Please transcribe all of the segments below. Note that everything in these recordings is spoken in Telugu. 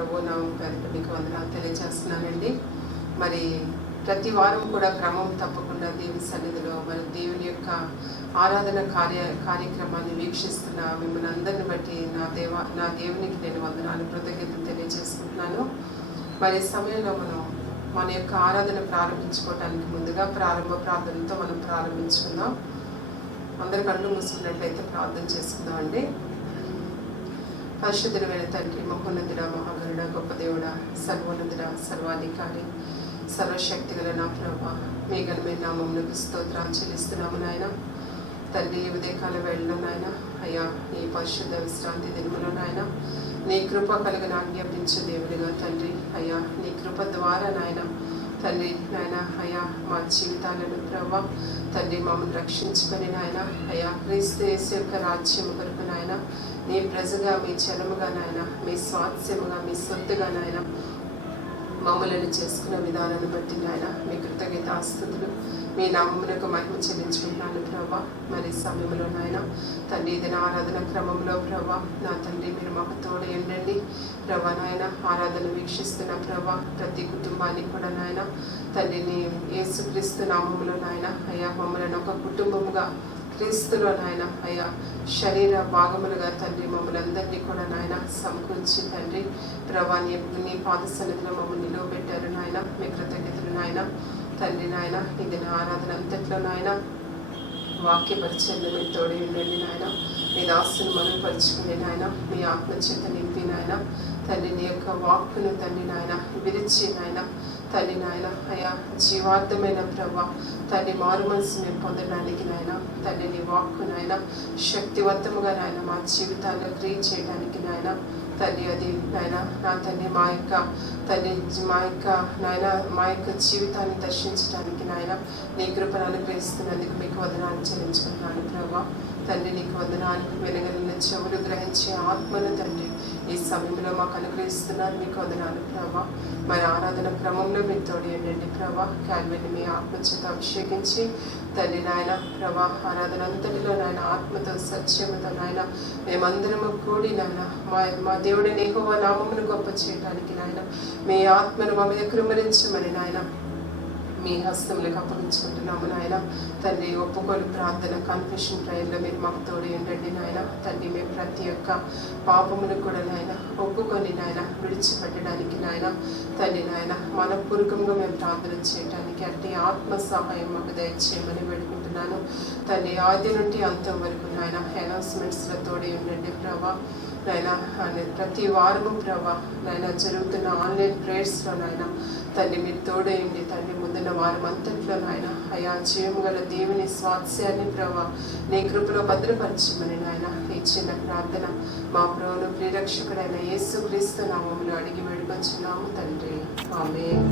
ప్రభు నామం పేరిట మీకు వందనాలు తెలియజేస్తున్నానండి. మరి ప్రతి వారం కూడా క్రమం తప్పకుండా దేవుని సన్నిధిలో మరి దేవుని యొక్క ఆరాధన కార్యక్రమాన్ని వీక్షిస్తున్న మిమ్మల్ని అందరిని బట్టి నా దేవునికి నేను వందనాలు కృతజ్ఞతలు తెలియజేసుకుంటున్నాను. మరి సమయంలో మనం మన యొక్క ఆరాధన ప్రారంభించుకోవడానికి ముందుగా ప్రారంభ ప్రార్థనతో మనం ప్రారంభించుకుందాం. అందరి కళ్ళు మూసుకున్నట్లయితే ప్రార్థన చేసుకుందామండి. పరిశుద్ధుడైన తండ్రి, మహోన్నతుడా, మహాగరుడ, గొప్ప దేవుడా, సర్వోన్నతుడా, సర్వాధికారి, సర్వశక్తి గల నా ప్రభా, మీ ఘనమైన నామమునకు స్తోత్రాలు చెల్లిస్తున్నాము నాయన. తండ్రి, ఈ ఉదయకాల వేళలో నాయన అయ్యా, ఈ పరిశుద్ధ విశ్రాంతి దినములో నాయన నీ కృప కలిగిన ఆజ్ఞాపించే దేవుడిగా తండ్రి అయ్యా, నీ కృప ద్వారా నాయన తండ్రి నాయన అయ్యా మా జీవితాలను ప్రభా తండ్రి మమ్మల్ని రక్షించుకొని నాయన అయ్యా క్రీస్తు యేసు యొక్క రాజ్యము కొరకు నాయన నీ ప్రజగా, మీ జనముగా నాయన, మీ స్వాస్థ్యముగా, మీ సొత్తుగా నాయన మమ్మలను చేసుకున్న విధానాన్ని బట్టి నాయన మీ కృతజ్ఞతాస్తుతులు, మీ నామమునకు మహిమ చెల్లించుకుంటున్నాను ప్రభా. మరి సమయంలో నాయన తండ్రి ఇది ఆరాధన క్రమంలో ప్రభా నా తండ్రి మీరు మాకు తోడు ఉండండి ప్రభా. నాయన ఆరాధన వీక్షిస్తున్న ప్రభా ప్రతి కుటుంబానికి కూడా నాయన తండ్రిని యేసుక్రీస్తు నామములో నాయన అయ్యా మమ్మల్ని ఒక కుటుంబముగా క్రీస్తులో నాయన అయ్యా శరీర భాగములుగా తండ్రి మమ్మల్ని అందరినీ కూడా నాయన సమకూర్చి తండ్రి ప్రభా నీ పాద సన్నిధిలో మమ్మల్ని నిలవబెట్టారు నాయన. మీ కృతజ్ఞతలు నాయన తండ్రి. నాయన ఇది నా ఆరాధన అంతట్లో నాయన వాక్య పరిచయంలో మీరు తోడి ఉండండి నాయన. మీ దాసును మనుపరుచుకుని నాయన మీ ఆత్మచేత నింపి నాయన తండ్రి నీ యొక్క వాక్కును తండ్రి నాయన విరిచి నాయన తండ్రి నాయన అయ్యా జీవార్థమైన ప్రభా తండ్రి మారు మనసు మేము పొందడానికి నాయన తండ్రి నీ వాక్కు నాయన శక్తివంతముగా నాయన మా జీవితాల్లో క్రియ చేయడానికి నాయన తండ్రి అది నాయన నా తండ్రి మా యొక్క నాయన మా యొక్క జీవితాన్ని దర్శించడానికి నాయన నీ కృపను అనుగ్రహిస్తున్నందుకు మీకు వందనాలు చెల్లించుకుంటున్నాను ప్రభా. తండ్రి నీకు వందనాలు. వెనగలిగిన చెవులు గ్రహించే ఆత్మను తండ్రి ఈ సమయంలో మాకు అనుగ్రహిస్తున్నారు. మీకు వందనాలు ప్రభా. మరి ఆరాధన క్రమంలో మీరు తోడి ఉండండి ప్రభా. క్యాల్విని మీ ఆత్మచేత అభిషేకించి తండ్రి నాయన ప్రభా ఆరాధన అంతటిలో నాయన ఆత్మతో సత్యముతో నాయన మేమందరము కూడి నాయన మా దేవుడిని యెహోవా నామమును గొప్ప చేయడానికి నాయన మీ ఆత్మను మా మీద కృమ్మరించమని నాయన మీ హస్తములకు అప్పగించుకుంటున్నాము నాయన. తండ్రి ఒప్పుకొని ప్రార్థన కన్ఫెషన్ ప్రేయర్లో మీరు మాకు తోడి ఉండండి నాయన. తండ్రి మేము ప్రతి ఒక్క పాపమును కూడా నాయన ఒప్పుకొని నాయన విడిచిపెట్టడానికి నాయన తండ్రి నాయన మనపూర్వకంగా మేము ప్రార్థన చేయడానికి అట్టి ఆత్మ సహాయం మాకు దయచేయమని వేడుకుంటున్నాను తండ్రి. ఆది నుండి అంతం వరకు నాయన అనౌన్స్మెంట్స్లో తోడి ఉండండి ప్రభా నాయన. ప్రతి వారము ప్రభా నాయన జరుగుతున్న ఆన్లైన్ ప్రేయర్స్లో నాయన తండ్రి మీరు తోడేయండి తండ్రి. ముందున్న వారం అంతట్లో నాయన అయా జీవము గల దేవుని స్వాస్యాన్ని ప్రభా నీ కృపలో భద్రపరచమని నాయన ఈ చిన్న ప్రార్థన మా ప్రభువును ప్రియరక్షకుడైన యేసుక్రీస్తు నామములో అడిగి వేడుకొచ్చున్నాము తండ్రి, ఆమేన్.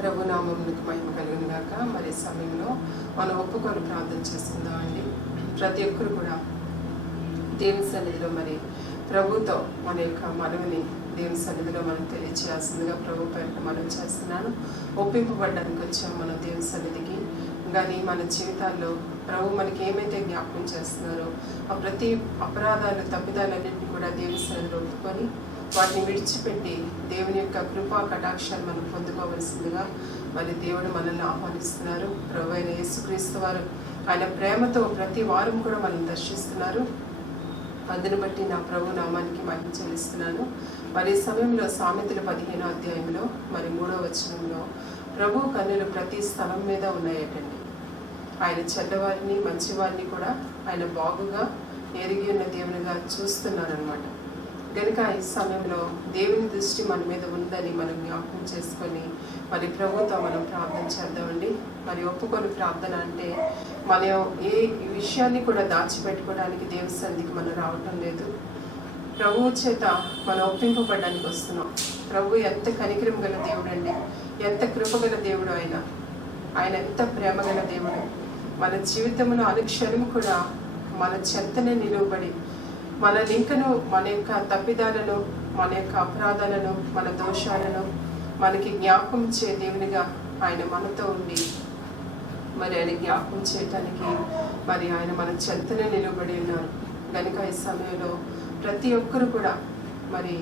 ప్రభు నామమునకు మహిమ కలుగును గాక. మరి సమయంలో మనం ఒప్పుకొని ప్రార్థన చేసుకుందామండి. ప్రతి ఒక్కరు కూడా దేవుని సన్నిధిలో మరి ప్రభుతో మన యొక్క మనవిని దేవుని సన్నిధిలో మనం తెలియచేయాల్సిందిగా ప్రభు పేరిట మనం చేస్తున్నాను. ఒప్పింపబడ్డానికి వచ్చాం మనం దేవుని సన్నిధికి. కానీ మన జీవితాల్లో ప్రభు మనకి ఏమైతే జ్ఞాపకం చేస్తున్నారో ఆ ప్రతి అపరాధాలు తప్పిదాలన్నింటినీ కూడా దేవుని సన్నిధిలో ఒప్పుకొని వాటిని విడిచిపెట్టి దేవుని యొక్క కృపా కటాక్షాలు మనం పొందుకోవలసిందిగా మరి దేవుడు మనల్ని ఆహ్వానిస్తున్నారు. ప్రభు అయిన యేసుక్రీస్తు వారు ఆయన ప్రేమతో ప్రతి వారం కూడా మనం దర్శిస్తున్నారు. అందుని బట్టి నా ప్రభు నామానికి మహిమ చెల్లిస్తున్నాను. మరి సమయంలో సామెతలు 15వ అధ్యాయంలో మరి 3వ వచనంలో ప్రభు కన్నులు ప్రతి స్థలం మీద ఉన్నాయటండి. ఆయన చెడ్డవారిని మంచివారిని కూడా ఆయన బాగుగా ఎరిగి ఉన్న దేవునిగా చూస్తున్నారనమాట. కనుక ఈ సమయంలో దేవుని దృష్టి మన మీద ఉందని మనం జ్ఞాపకం చేసుకొని మరి ప్రభుతో మనం ప్రార్థన చేద్దామండి. మరి ఒప్పుకొని ప్రార్థన అంటే మన ఏ విషయాన్ని కూడా దాచిపెట్టుకోవడానికి దేవుని సన్నిధికి మనం రావటం లేదు. ప్రభువు చేత మనం ఒప్పింపబడడానికి వస్తున్నాం. ప్రభు ఎంత కనికరం గల దేవుడు అండి, ఎంత కృపగల దేవుడు ఆయన ఎంత ప్రేమగల దేవుడు. మన జీవితంలో అనుక్షణం కూడా మన చెంతనే నిలువబడి మన లింకను మన యొక్క తప్పిదాలను మన యొక్క అపరాధాలను మన దోషాలను మనకి జ్ఞాపకం చే దేవునిగా ఆయన మనతో ఉండి మరి ఆయన జ్ఞాపకం చేయటానికి మరి ఆయన మన చెంతనే నిలబడి ఉన్నారు. కనుక ఈ సమయంలో ప్రతి ఒక్కరు కూడా మరి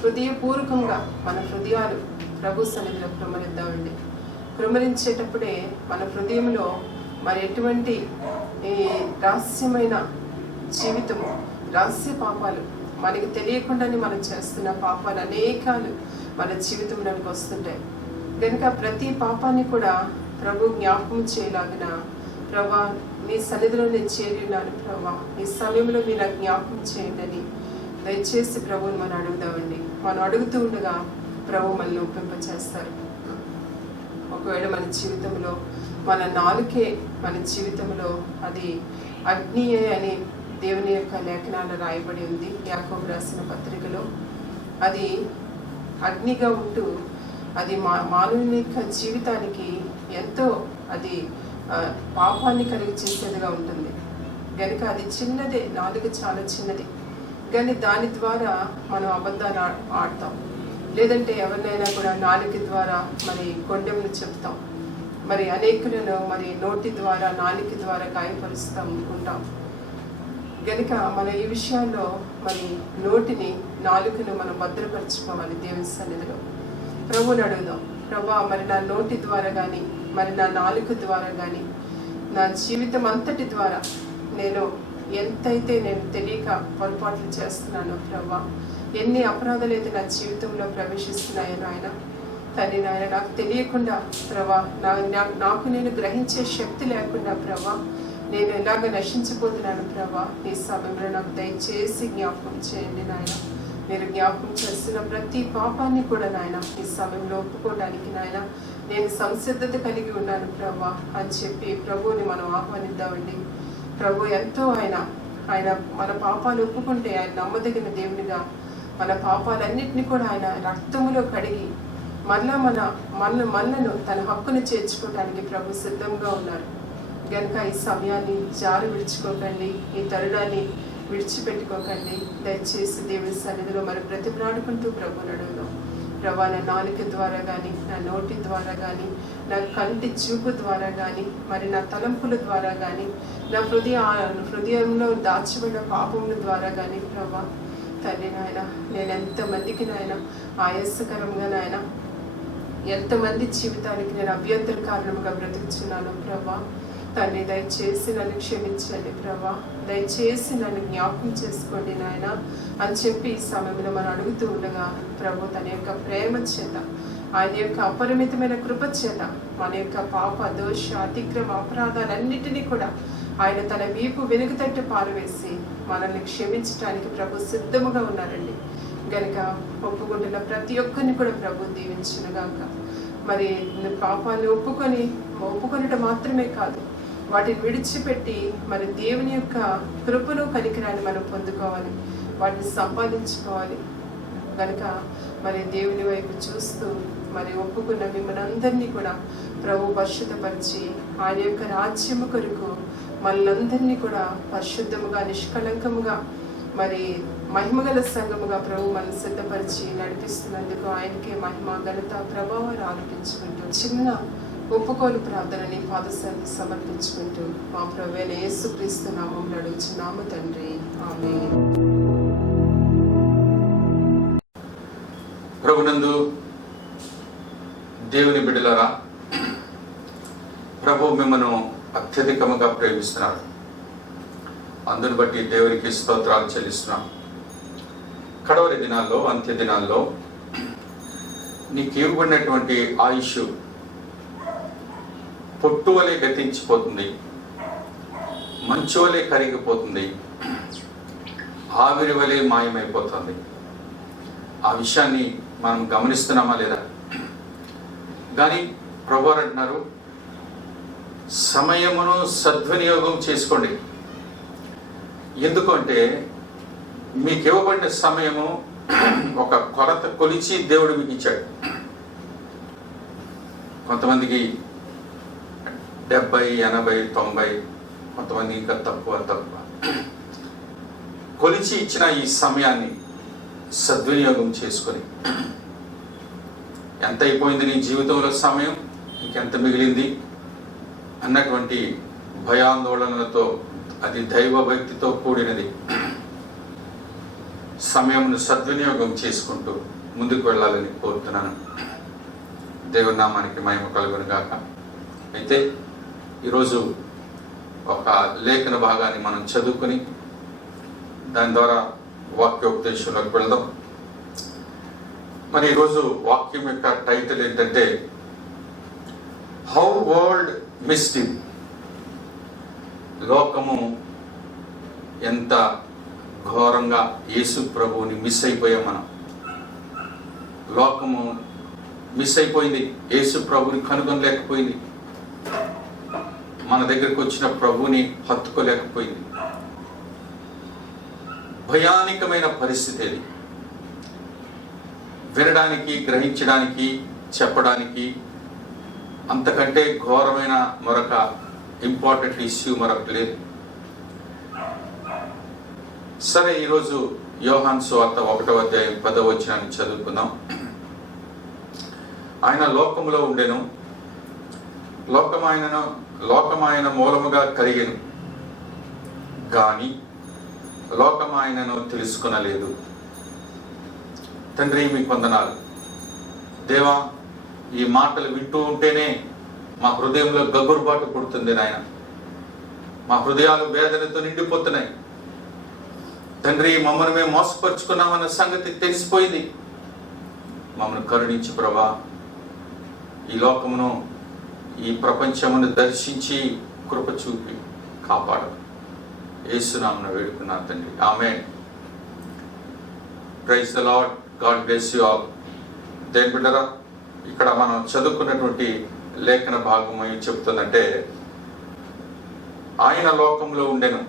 హృదయపూర్వకంగా మన హృదయాలు ప్రభు సన్నిధిలో కృమ్మరిద్దామండి. కృమ్మరించేటప్పుడే మన హృదయంలో మరి ఎటువంటి ఈ రహస్యమైన జీవితము, రహస్య పాపాలు, మనకి తెలియకుండానే మనం చేస్తున్న పాపాలు అనేకాలు మన జీవితంలోకి వస్తుంటాయి. కనుక ప్రతి పాపాన్ని కూడా ప్రభు జ్ఞాపకం చేయలాగిన, ప్రభా నీ సన్నిధిలో నేను చేరి ఉన్నాను ప్రభా, ఈ సమయంలో మీరు నాకు జ్ఞాపకం చేయండి అని దయచేసి ప్రభువుని మనం అడుగుదామండి. మనం అడుగుతూ ఉండగా ప్రభు మనల్ని ఒప్పింపచేస్తారు. ఒకవేళ మన జీవితంలో మన నాలుకే మన జీవితంలో అది అగ్నియే అని దేవుని యొక్క లేఖనాలు రాయబడి ఉంది. యాకోబు రాసిన పత్రికలో అది అగ్నిగా ఉంటూ అది మానవుని యొక్క జీవితానికి ఎంతో అది పాపాన్ని కలిగి చేసేదిగా ఉంటుంది. కనుక అది చిన్నదే, నాలుక చాలా చిన్నది, కానీ దాని ద్వారా మనం అబద్ధాలు ఆడతాం. లేదంటే ఎవరినైనా కూడా నాలుక ద్వారా మరి కొండెములు చెప్తాం. మరి అనేకులను మరి నోటి ద్వారా, నాలుక ద్వారా గాయపరుస్తాం ఉంటాం. గనుక మన ఈ విషయాల్లో మరి నోటిని, నాలుకను మనం భద్రపరచుకోవాలి దేవుని సన్నిధిలో. ప్రభువుని అడుగుదాం, ప్రభా మరి నా నోటి ద్వారా కానీ, మరి నా నాలుక ద్వారా కానీ, నా జీవితం అంతటి ద్వారా నేను ఎంతైతే నేను తెలియక పొరపాట్లు చేస్తున్నానో ప్రభా, ఎన్ని అపరాధాలు అయితే నా జీవితంలో ప్రవేశిస్తున్నాయో నాయన తండ్రి, నాయన నాకు తెలియకుండా ప్రభా, నాకు నేను గ్రహించే శక్తి లేకుండా ప్రభా నేను ఎలాగ నశించిపోతున్నాను ప్రభా, ఈ సమయంలో నాకు దయచేసి జ్ఞాపకం చేయండి నాయన. మీరు జ్ఞాపకం చేస్తున్న ప్రతి పాపాన్ని కూడా నాయన ఈ సమయంలో ఒప్పుకోవడానికి నాయన నేను సంసిద్ధత కలిగి ఉన్నాను ప్రభా అని చెప్పి ప్రభువుని మనం ఆహ్వానిద్దామండి. ప్రభు ఎంతో ఆయన మన పాపాలు ఒప్పుకుంటే ఆయన నమ్మదగిన దేవునిగా మన పాపాలన్నింటినీ కూడా ఆయన రక్తములో కడిగి మనలను తన హక్కును చేర్చుకోవడానికి ప్రభు సిద్ధంగా ఉన్నారు. కనుక ఈ సమయాన్ని జారి విడిచుకోకండి, ఈ తరుణాన్ని విడిచిపెట్టుకోకండి. దయచేసి దేవుని సన్నిధిలో మరి ప్రతిమలాడుకుంటూ ప్రభువుని అడుగుదాం. ప్రభా నా నాలుక ద్వారా కానీ, నా నోటి ద్వారా కానీ, నా కంటి చూపు ద్వారా కానీ, మరి నా తలంపుల ద్వారా కానీ, నా హృదయంలో దాచబడిన పాపముల ద్వారా కానీ ప్రభా తండ్రి నాయన నేను ఎంతమందికి నాయన ఆయాసకరంగా నాయన ఎంతమంది జీవితానికి నేను అభ్యంతర కారణంగా బ్రతుకుచున్నాను ప్రభా తండ్రి, దయచేసి నన్ను క్షమించండి ప్రభా, దయచేసి నన్ను జ్ఞాపకం చేసుకోండి నాయన అని చెప్పి ఈ సమయంలో మనం అడుగుతూ ఉండగా ప్రభు తన యొక్క ప్రేమ చేత, ఆయన యొక్క అపరిమితమైన కృప చేత మన యొక్క పాప, దోష, అతిక్రమ, అపరాధాలన్నిటినీ కూడా ఆయన తన వీపు వెనుకతట్టు పారవేసి మనల్ని క్షమించడానికి ప్రభు సిద్ధముగా ఉన్నారండి. గనుక ఒప్పుకుంటున్న ప్రతి ఒక్కరిని కూడా ప్రభు దీవించునుగాక. మరి పాపాన్ని ఒప్పుకొనటం మాత్రమే కాదు, వాటిని విడిచిపెట్టి మరి దేవుని యొక్క కృపను, కనికరాన్ని మనం పొందుకోవాలి, వాటిని సంపాదించుకోవాలి. కనుక మరి దేవుని వైపు చూస్తూ మరి ఒప్పుకున్న మిమ్మల్ని అందరినీ కూడా ప్రభు పరిశుద్ధపరిచి ఆయన యొక్క రాజ్యము కొరకు మనలందరినీ కూడా పరిశుద్ధముగా, నిష్కలంకముగా, మరి మహిమగల సంఘముగా ప్రభు మనల్ని సిద్ధపరిచి నడిపిస్తున్నందుకు ఆయనకే మహిమ, ఘనత, ప్రభావాలు ఆరోపించుకుంటూ చిన్న ఒప్పుకోలు ప్రార్థనని పాదశాలకు సమర్పించుకుంటూ మా ప్రభువైన యేసుక్రీస్తు నామములో అడుగుచున్నాము తండ్రి, ఆమేన్. ప్రభునందు దేవుని బిడ్డలారా, ప్రభు మిమ్మల్ని అత్యధికముగా ప్రేమిస్తున్నాడు. అందుని బట్టి దేవునికి స్తోత్రాలు చెల్లిస్తున్నాం. కడవరి దినాల్లో, అంత్య దినాల్లో నీకు ఇవ్వబడినటువంటి ఆయుష్ పొట్టు వలె గతించిపోతుంది, మంచు వలె కరిగిపోతుంది, ఆవిరి వలె మాయమైపోతుంది. ఆ విషయాన్ని మనం గమనిస్తున్నామా లేదా? కానీ ప్రభువు అంటున్నారు, సమయమును సద్వినియోగం చేసుకోండి. ఎందుకంటే మీకు ఇవ్వబడిన సమయము ఒక కొలత కొలిచి దేవుడు మీకు ఇచ్చాడు. కొంతమందికి 70, 80, 90, కొంతమంది ఇంకా తక్కువ కొలిచి ఇచ్చిన ఈ సమయాన్ని సద్వినియోగం చేసుకొని, ఎంత అయిపోయింది నీ జీవితంలో సమయం, ఇంకెంత మిగిలింది అన్నటువంటి భయాందోళనలతో, అది దైవ భక్తితో కూడినది. సమయమును సద్వినియోగం చేసుకుంటూ ముందుకు వెళ్ళాలని కోరుతున్నాను. దేవుని నామానికి మహిమ కలుగును గాక. అయితే ఈరోజు ఒక లేఖన భాగాన్ని మనం చదువుకుని దాని ద్వారా వాక్యోపదేశంలోకి వెళ్దాం. మరి ఈరోజు వాక్యం యొక్క టైటిల్ ఏంటంటే హౌ వరల్డ్ మిస్డ్ హిమ్. లోకము ఎంత ఘోరంగా యేసు ప్రభువుని మిస్ అయిపోయాం మనం. లోకము మిస్ అయిపోయింది, యేసు ప్రభుని కనుగొనలేకపోయింది, మన దగ్గరికి వచ్చిన ప్రభుని హత్తుకోలేకపోయింది. భయానకమైన పరిస్థితి అది. వినడానికి, గ్రహించడానికి, చెప్పడానికి అంతకంటే ఘోరమైన మరొక ఇంపార్టెంట్ ఇష్యూ మరొకటి లేదు. సరే, ఈరోజు యోహాను సువార్త 1వ అధ్యాయం 10వ వచనాన్ని చదువుకుందాం. ఆయన లోకములో ఉండెను, లోకమాయన మూలముగా కలిగెను, గాని లోకమాయనను తెలుసుకొనలేదు. తండ్రి, మీ వందనాలు. దేవా, ఈ మాటలు వింటూ ఉంటేనే మా హృదయంలో గగురుబాటు పుడుతుంది నాయన. మా హృదయాలు వేదనతో నిండిపోతున్నాయి. తండ్రి, మమ్మల్ని మేము మోసపరుచుకున్నామన్న సంగతి తెలిసిపోయింది. మమ్మల్ని కరుణించి ప్రభా, ఈ లోకమును, ఈ ప్రపంచమును దర్శించి కృప చూపి కాపాడు. యేసునామమున వేడుకున్నాను తండ్రి, amen. Praise the Lord. God bless you all. దేని బిడ్డరా, ఇక్కడ మనం చదువుకున్నటువంటి లేఖన భాగం ఏం చెప్తుందంటే, ఆయన లోకంలో ఉండెను.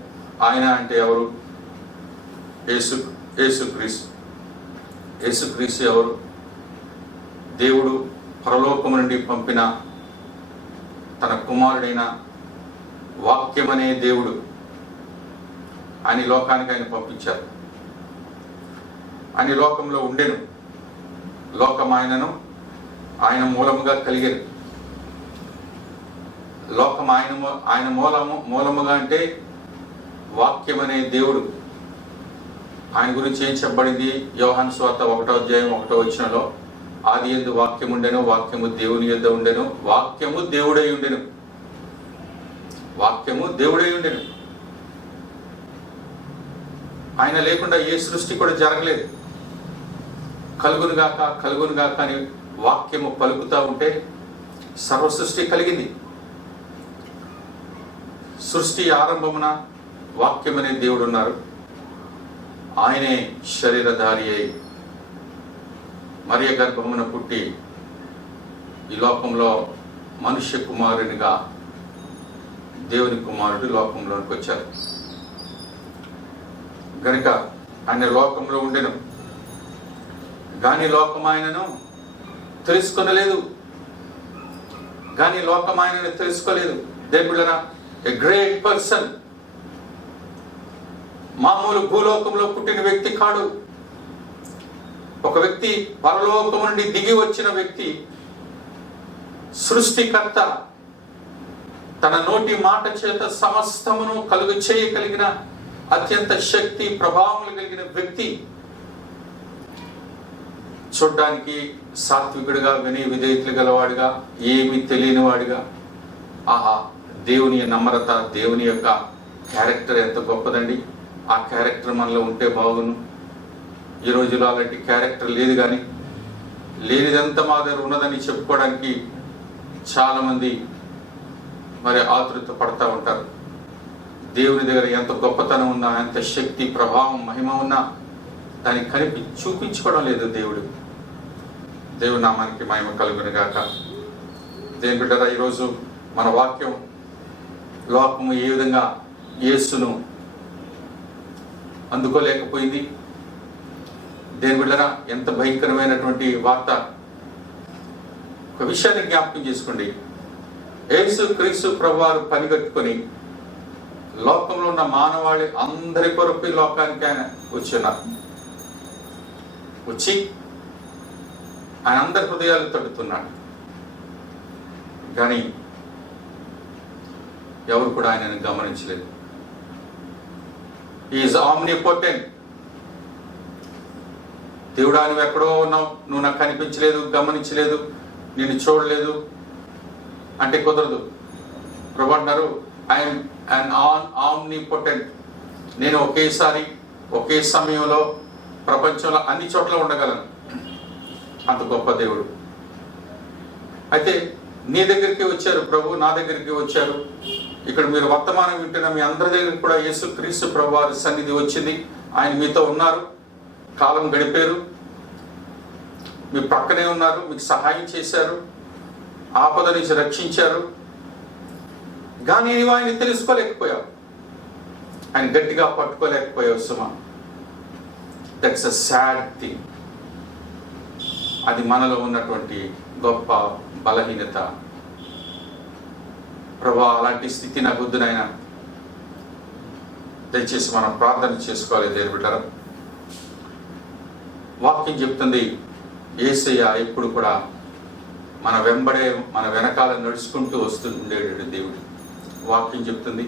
ఆయన అంటే ఎవరు? యేసుక్రీస్తు. యేసుక్రీస్తు ఎవరు? దేవుడు పరలోకము నుండి పంపిన తన కుమారుడైన వాక్యమనే దేవుడు. ఆయన లోకానికి ఆయన పంపించారు. ఆయన లోకంలో ఉండెను, లోకం ఆయన మూలముగా కలిగేది. లోకం ఆయన మూలముగా అంటే వాక్యమనే దేవుడు. ఆయన గురించి ఏం చెప్పబడింది? యోహాను సువార్త 1వ అధ్యాయం 1వ వచనంలో, ఆది యందు వాక్యం ఉండెను, వాక్యము దేవుని యొద్ద ఉండెను, వాక్యము దేవుడై ఉండెను. వాక్యము దేవుడై ఉండెను. ఆయన లేకుండా ఏ సృష్టి కూడా జరగలేదు. కలుగునుగాక కలుగునుగాక అని వాక్యము పలుకుతూ ఉంటే సర్వ సృష్టి కలిగింది. సృష్టి ఆరంభమున వాక్యమనే దేవుడు ఉన్నారు. ఆయనే శరీరధారి అయి మరియ గర్భమున పుట్టి ఈ లోకంలో మనుష్య కుమారునిగా దేవుని కుమారుడు లోకంలోనికి వచ్చారు. గనుక ఆయన లోకంలో ఉండెను, కానీ లోకం ఆయనను తెలుసుకొనలేదు. దేవుళ్ళనా, ఎ గ్రేట్ పర్సన్. మామూలు భూలోకంలో పుట్టిన వ్యక్తి కాడు. ఒక వ్యక్తి పరలోకం నుండి దిగి వచ్చిన వ్యక్తి, సృష్టికర్త, తన నోటి మాట చేత సమస్తమును కలుగు చేయగలిగిన అత్యంత శక్తి ప్రభావములు కలిగిన వ్యక్తి. చూడ్డానికి సాత్వికుడిగా, వినయ విధేయతలు గలవాడిగా, ఏమి తెలియని వాడిగా, ఆహా, దేవుని నమ్రత, దేవుని యొక్క క్యారెక్టర్ ఎంత గొప్పదండి. ఆ క్యారెక్టర్ మనలో ఉంటే బాగును. ఈ రోజులో అలాంటి క్యారెక్టర్ లేదు. కానీ లేనిదంతా మా దగ్గర ఉన్నదని చెప్పుకోవడానికి చాలామంది మరి ఆతృత పడతా ఉంటారు. దేవుని దగ్గర ఎంత గొప్పతనం ఉన్నా, ఎంత శక్తి, ప్రభావం, మహిమ ఉన్నా దాన్ని చూపించుకోవడం లేదు దేవుడు. దేవుని నామానికి మహిమ కలుగును గాక. దేవుని బిడ్డరా, ఈరోజు మన వాక్యం లోకము ఏ విధంగా యేసును అందుకోలేకపోయింది. దేవుని బిడ్డరా, ఎంత భయంకరమైనటువంటి వార్త. ఒక విషయాన్ని జ్ఞాపకం చేసుకోండి. యేసుక్రీస్తు ప్రభువారు పనిగట్టుకొని లోకంలో ఉన్న మానవాళి అందరి కొరకు లోకానికి ఆయన వచ్చి ఆయన అందరి హృదయాలు తడుతున్నాడు. కానీ ఎవరు కూడా ఆయనను గమనించలేదు. Is omnipotent. దేవుడా నువ్వు ఎక్కడో ఉన్నావు, నువ్వు నాకు కనిపించలేదు, గమనించలేదు, నేను చూడలేదు అంటే కుదరదు. ప్రభు అంటున్నారు ఐఎమ్ అన్ ఆమ్నిపోటెంట్. నేను ఒకేసారి ఒకే సమయంలో ప్రపంచంలో అన్ని చోట్ల ఉండగలను. అంత గొప్ప దేవుడు. అయితే నీ దగ్గరికి వచ్చారు ప్రభు, నా దగ్గరికి వచ్చారు. ఇక్కడ మీరు వర్తమానం వింటున్న మీ అందరి దగ్గరికి కూడా యేసుక్రీస్తు ప్రభు వారి సన్నిధి వచ్చింది. ఆయన మీతో ఉన్నారు, కాలం గడిపారు, మీ పక్కనే ఉన్నారు, మీకు సహాయం చేశారు, ఆపద నుంచి రక్షించారు. కానీ నీవు ఆయన తెలుసుకోలేకపోయావు, ఆయన గట్టిగా పట్టుకోలేకపోయావు సుమా. That's a sad thing. అది మనలో ఉన్నటువంటి గొప్ప బలహీనత. ప్రభా అలాంటి స్థితి నాకు వద్దు నాయనా. దయచేసి మనం ప్రార్థన చేసుకోవాలి దేవుని బిడ్డలారా. వాక్యం చెప్తుంది యేసయ్య ఎప్పుడు కూడా మన వెంబడే మన వెనకాల నడుచుకుంటూ వస్తుండేడు దేవుడు. వాక్యం చెప్తుంది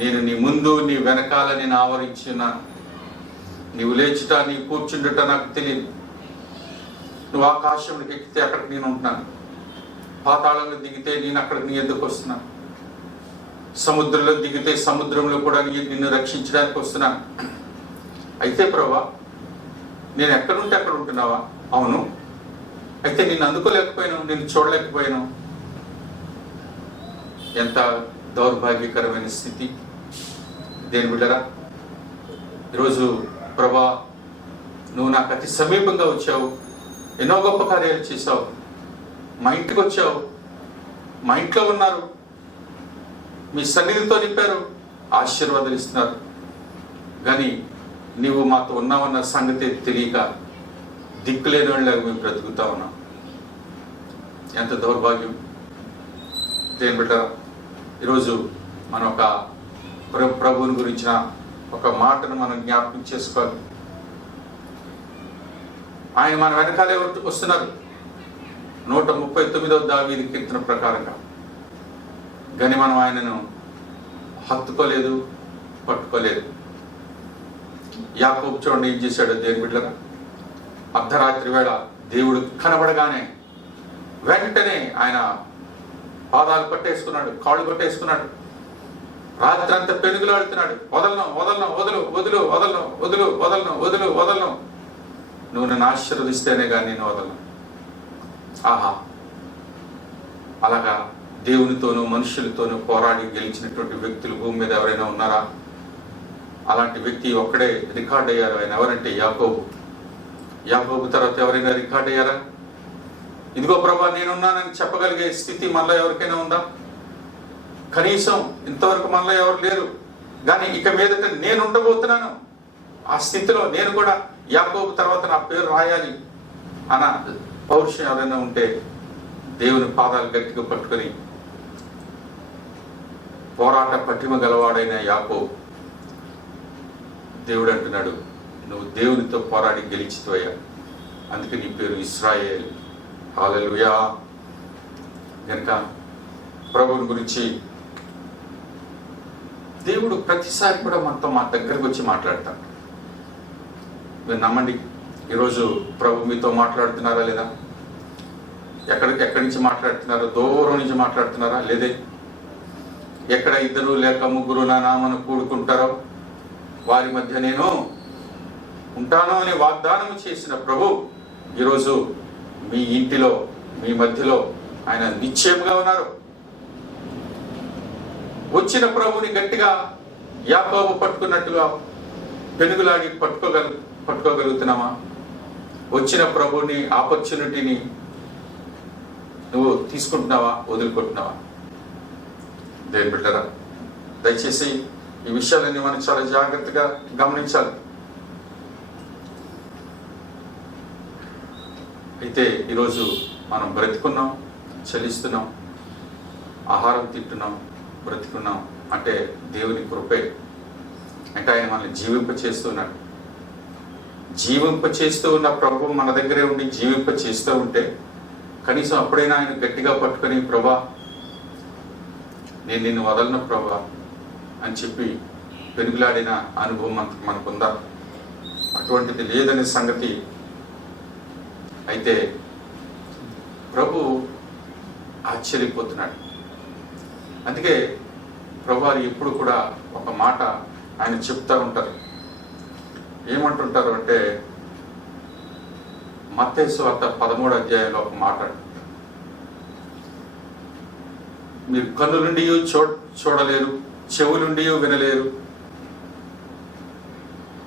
నేను నీ ముందు నీ వెనకాల నేను ఆవరించి ఉన్నాను. నీవు లేచుట నీ కూర్చుండుట నాకు తెలియదు. నువ్వు ఆకాశంలోకి ఎక్కితే అక్కడికి నేను ఉంటున్నాను, పాతాళంలో దిగితే నేను అక్కడికి నీ ఎందుకు వస్తున్నాను, సముద్రంలో దిగితే సముద్రంలో కూడా నిన్ను రక్షించడానికి వస్తున్నాను. అయితే ప్రభా నేను ఎక్కడుంటే అక్కడ ఉంటున్నావా? అవును. అయితే నిన్ను అందుకోలేకపోయాను, నిన్ను చూడలేకపోయాను. ఎంత దౌర్భాగ్యకరమైన స్థితి దేని బిడ్డరా. ఈరోజు ప్రభా నువ్వు నాకు అతి సమీపంగా వచ్చావు, ఎన్నో గొప్ప కార్యాలు చేశావు, మా ఇంటికి వచ్చావు, మా ఇంట్లో ఉన్నారు, మీ సన్నిధితో నింపారు, ఆశీర్వాదాలు ఇస్తున్నారు. కానీ నీవు మాతో ఉన్నావన్న సంగతి తెలియక దిక్కులేని వాళ్ళగా మేము బ్రతుకుతా ఉన్నాం. ఎంత దౌర్భాగ్యం దేని బిడ్డ. ఈరోజు మనం ఒక ప్రభువుని గురించిన ఒక మాటను మనం జ్ఞాపకం చేసుకోవాలి. ఆయన మన వెనకాలే వస్తున్నారు 139వ దావీదు కీర్తన ప్రకారంగా. కానీ మనం ఆయనను హత్తుకోలేదు, పట్టుకోలేదు. యాకోబు చూడండి ఏం చేశాడు దేవుని బిడ్డలారా. అర్ధరాత్రి వేళ దేవుడు కనబడగానే వెంటనే ఆయన పాదాలు పట్టేసుకున్నాడు, కాళ్ళు పట్టేసుకున్నాడు, రాత్రి అంతా పెనుగులాడుతున్నాడు. వదలను వదలను వదులు వదులు వదలను వదులు వదలను వదులు వదలను, నువ్వు నన్ను ఆశీర్వదిస్తేనే కానీ నేను వదలను. ఆహా, అలాగా దేవునితోనూ మనుషులతోనూ పోరాడి గెలిచినటువంటి వ్యక్తులు భూమి మీద ఎవరైనా ఉన్నారా? అలాంటి వ్యక్తి ఒక్కడే రికార్డ్ అయ్యారు. ఆయన ఎవరంటే యాకోబు. యాకోబు తర్వాత ఎవరైనా రికార్డ్ అయ్యారా? ఇదిగో ప్రభా నేనున్నానని చెప్పగలిగే స్థితి మనలో ఎవరికైనా ఉందా? కనీసం ఇంతవరకు మనలో ఎవరు లేరు. కానీ ఇక మీదట నేను ఉండబోతున్నాను, ఆ స్థితిలో నేను కూడా యాకోబు తర్వాత నా పేరు రాయాలి అన్న పౌరుషం ఎవరైనా ఉంటే దేవుని పాదాలు గట్టిగా పట్టుకొని పోరాట పటిమ గలవాడైన యాకోబు దేవుడు అంటున్నాడు, నువ్వు దేవునితో పోరాడి గెలిచిపోయా, అందుకే నీ పేరు ఇశ్రాయేల్. హల్లెలూయా. కనుక ప్రభువుని గురించి దేవుడు ప్రతిసారి కూడా మనతో మా దగ్గరకు వచ్చి మాట్లాడతాడు. మీరు నమ్మండి, ఈరోజు ప్రభు మీతో మాట్లాడుతున్నారా లేదా? ఎక్కడి నుంచి మాట్లాడుతున్నారో? దూరం నుంచి మాట్లాడుతున్నారా? లేదే. ఎక్కడ ఇద్దరు లేక ముగ్గురు నా నామను కూడుకుంటారో వారి మధ్య నేను ఉంటాను అని వాగ్దానం చేసిన ప్రభు ఈరోజు మీ ఇంటిలో, మీ మధ్యలో ఆయన నిశ్చయంగా ఉన్నారు. వచ్చిన ప్రభుని గట్టిగా యాకోబు పట్టుకున్నట్టుగా పెనుగులాడి పట్టుకోగలుగుతున్నావా? వచ్చిన ప్రభుని ఆపర్చునిటీని నువ్వు తీసుకుంటున్నావా, వదులుకుంటున్నావా? దేవుని బిడ్డలారా, దయచేసి ఈ విషయాలన్నీ మనం చాలా జాగ్రత్తగా గమనించాలి. అయితే ఈరోజు మనం బ్రతికున్నాం, చలిస్తున్నాం, ఆహారం తింటున్నాం, బ్రతికున్నాం అంటే దేవుని కృపే. అంటే ఆయన మనల్ని జీవింపచేస్తున్నాడు. జీవింపచేస్తూ ఉన్న ప్రభు మన దగ్గరే ఉండి జీవింపచేస్తూ ఉంటే కనీసం అప్పుడైనా ఆయన గట్టిగా పట్టుకొని ప్రభా నేను నిన్ను వదలను ప్రభా అని చెప్పి పెనుగులాడిన అనుభవం మనకుందా? అటువంటిది లేదనే సంగతి అయితే ప్రభు ఆశ్చర్యపోతున్నాడు. అందుకే ప్రభువారు ఎప్పుడు కూడా ఒక మాట ఆయన చెప్తూ ఉంటారు. ఏమంటుంటారు అంటే, మత్తయి సువార్త 13వ అధ్యాయంలో ఒక మాట, మీరు కన్నులుండి చూడలేరు, చెవులుండి వినలేరు,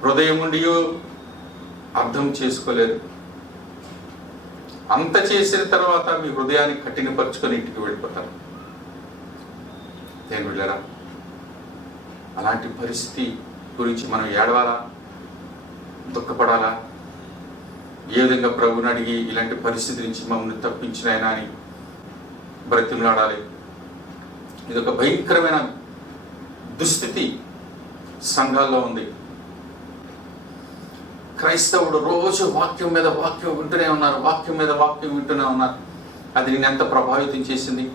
హృదయం నుండి అర్థం చేసుకోలేరు. అంత చేసిన తర్వాత మీ హృదయాన్ని కఠినపరుచుకొని ఇంటికి వెళ్ళిపోతారు. నేను వెళ్ళారా? అలాంటి పరిస్థితి గురించి మనం ఏడవాలా, దుఃఖపడాలా? ఏ విధంగా ప్రభుని అడిగి ఇలాంటి పరిస్థితి నుంచి మమ్మల్ని తప్పించినాయన అని బ్రతిమలాడాలి? ఇది ఒక భయంకరమైన దుస్థితి సంఘాల్లో ఉంది. క్రైస్తవుడు రోజు వాక్యం మీద వాక్యం వింటూనే ఉన్నారు, వాక్యం మీద వాక్యం వింటూనే ఉన్నారు. అది నేను ఎంత ప్రభావితం చేసింది.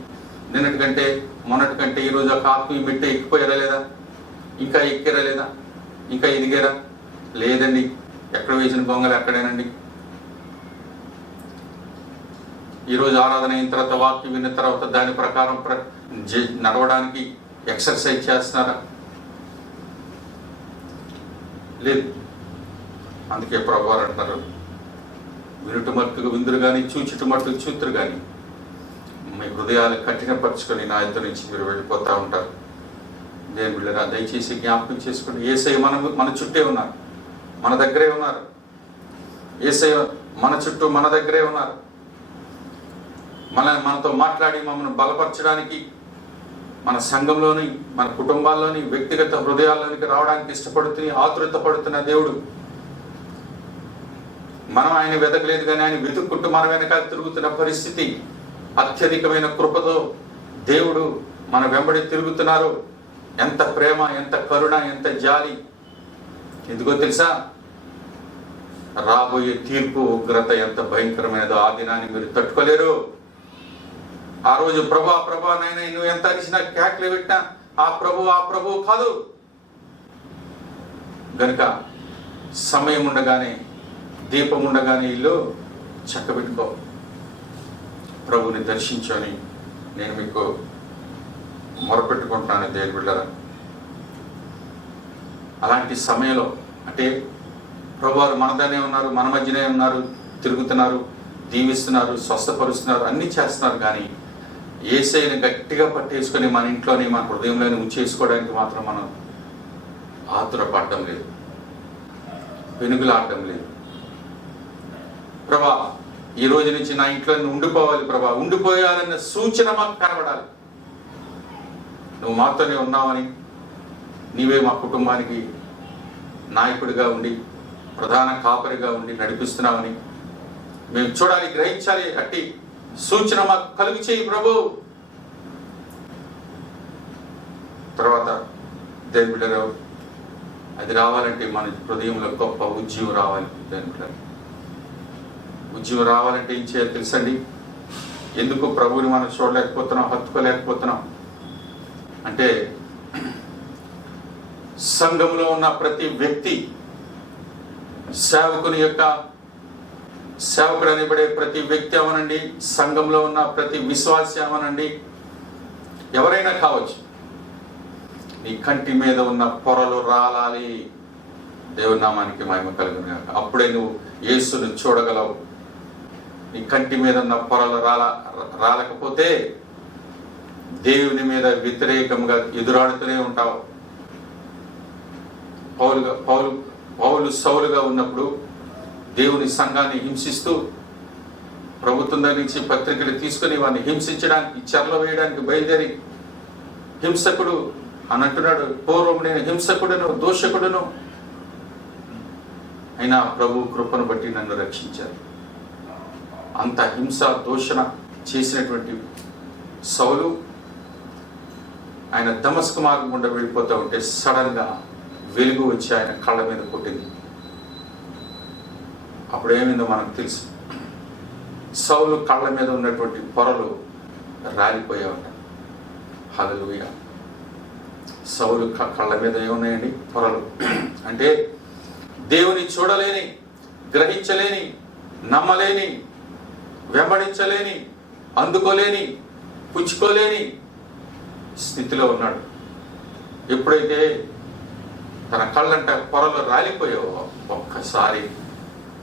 నిన్నటి కంటే మొన్నటి కంటే ఈరోజు ఒక ఆత్మీయ మెట్టు ఎక్కిపోయారా లేదా? ఇంకా ఎక్కారా లేదా? ఇంకా ఎదిగారా? లేదండి. ఎక్కడ వేసిన గొంగలు ఎక్కడేనండి. ఈరోజు ఆరాధన అయిన తర్వాత వాక్యం విన్న తర్వాత దాని ప్రకారం నడవడానికి ఎక్సర్సైజ్ చేస్తున్నారా? లేదు. అందుకే ప్రభువారు అంటున్నారు, వినుట మట్టుకు విందురు కానీ చూచుట మట్టుకు చూతురు కానీ మీ హృదయాలు కఠినపరుచుకొని నా ఇద్దరు నుంచి మీరు వెళ్ళిపోతూ ఉంటారు. నేను వీళ్ళరా దయచేసి జ్ఞాపకం చేసుకోండి. యేసయ్య మన చుట్టే ఉన్నారు, మన దగ్గరే ఉన్నారు. యేసయ్య మన చుట్టూ మన దగ్గరే ఉన్నారు. మనతో మాట్లాడి మమ్మల్ని బలపరచడానికి, మన సంఘంలోని, మన కుటుంబాల్లోని, వ్యక్తిగత హృదయాల్లోనికి రావడానికి ఆతృత పడుతున్న దేవుడు. మనం ఆయన వెతకలేదు కానీ ఆయన వెతుక్కుంటూ మన వెనకాల తిరుగుతున్న పరిస్థితి. అత్యధికమైన కృపతో దేవుడు మన వెంబడి తిరుగుతున్నారు. ఎంత ప్రేమ, ఎంత కరుణ, ఎంత జాలి. ఎందుకో తెలుసా? రాబోయే తీర్పు ఉగ్రత ఎంత భయంకరమైనదో ఆ దినాన్ని మీరు తట్టుకోలేరు. ఆ రోజు ప్రభా నాయన నువ్వు ఎంత అరిచినా, కేకలు పెట్టినా ఆ ప్రభు కాదు. గనుక సమయం ఉండగానే, దీపం ఉండగానే ఇల్లు చక్కబెట్టుకో, ప్రభుని దర్శించని నేను మీకు మొరపెట్టుకుంటున్నాను దేవుని బిడ్డలారా. అలాంటి సమయంలో అంటే ప్రభువారు మనతోనే ఉన్నారు, మన మధ్యనే ఉన్నారు, తిరుగుతున్నారు, దీవిస్తున్నారు, స్వస్థపరుస్తున్నారు, అన్నీ చేస్తున్నారు. కానీ యేసయ్యని గట్టిగా పట్టేసుకొని మన ఇంట్లోని, మన హృదయంలోని ఉంచేసుకోవడానికి మాత్రం మనం ఆతురపడడం లేదు, వెనుగులాడడం లేదు. ప్రభా ఈ రోజు నుంచి నా ఇంట్లో ఉండిపోవాలి ప్రభా, ఉండిపోయాలన్న సూచన మాకు కనబడాలి. నువ్వు మాతోనే ఉన్నావని, నీవే మా కుటుంబానికి నాయకుడిగా ఉండి, ప్రధాన కాపరిగా ఉండి నడిపిస్తున్నావని మేము చూడాలి, గ్రహించాలి. అట్టి సూచన మాకు కలుగు చేయి ప్రభు. తర్వాత దేవుని బిడ్డలారా, అది రావాలంటే మన హృదయంలో గొప్ప ఉజ్జీవం రావాలి. దేవుని బిడ్డలారా, ఉజ్జీవం రావాలంటే ఏం చేయాలి తెలుసండి? ఎందుకు ప్రభువుని మనం చూడలేకపోతున్నాం, హత్తుకోలేకపోతున్నాం అంటే, సంఘంలో ఉన్న ప్రతి వ్యక్తి, సేవకుడు అనబడే ప్రతి వ్యక్తి అవనండి, సంఘంలో ఉన్న ప్రతి విశ్వాసి అవనండి, ఎవరైనా కావచ్చు, నీ కంటి మీద ఉన్న పొరలు రాలాలి. దేవుని నామానికి మహిమ కలుగును. అప్పుడే నువ్వు యేసును చూడగలవు. నీ కంటి మీద ఉన్న పొరలు రాలకపోతే దేవుని మీద వ్యతిరేకంగా ఎదురాడుతూనే ఉంటావు. పౌలు సౌలుగా ఉన్నప్పుడు దేవుని సంఘాన్ని హింసిస్తూ ప్రభుత్వం దగ్గర నుంచి పత్రికలు తీసుకుని వాడిని హింసించడానికి, చెరలో వేయడానికి బయలుదేరి హింసకుడు అని అంటున్నాడు. పూర్వం నేను హింసకుడును, దోషకుడును, అయినా ప్రభు కృపను బట్టి నన్ను రక్షించారు. అంత హింస దూషణ చేసినటువంటి సౌలు ఆయన దమస్కు మార్గం గుండా వెళ్ళిపోతూ ఉంటే సడన్గా వెలుగు వచ్చి ఆయన కళ్ళ మీద కొట్టింది. అప్పుడు ఏమైందో మనకు తెలుసు. సౌలు కళ్ళ మీద ఉన్నటువంటి పొరలు రాలిపోయావట. హల్లెలూయా. సౌలు కళ్ళ మీద ఏమున్నాయండి? పొరలు. అంటే దేవుని చూడలేని, గ్రహించలేని, నమ్మలేని, వెంబడించలేని, అందుకోలేని, పుచ్చుకోలేని స్థితిలో ఉన్నాడు. ఎప్పుడైతే తన కళ్ళంట పొరలు రాలిపోయావో ఒక్కసారి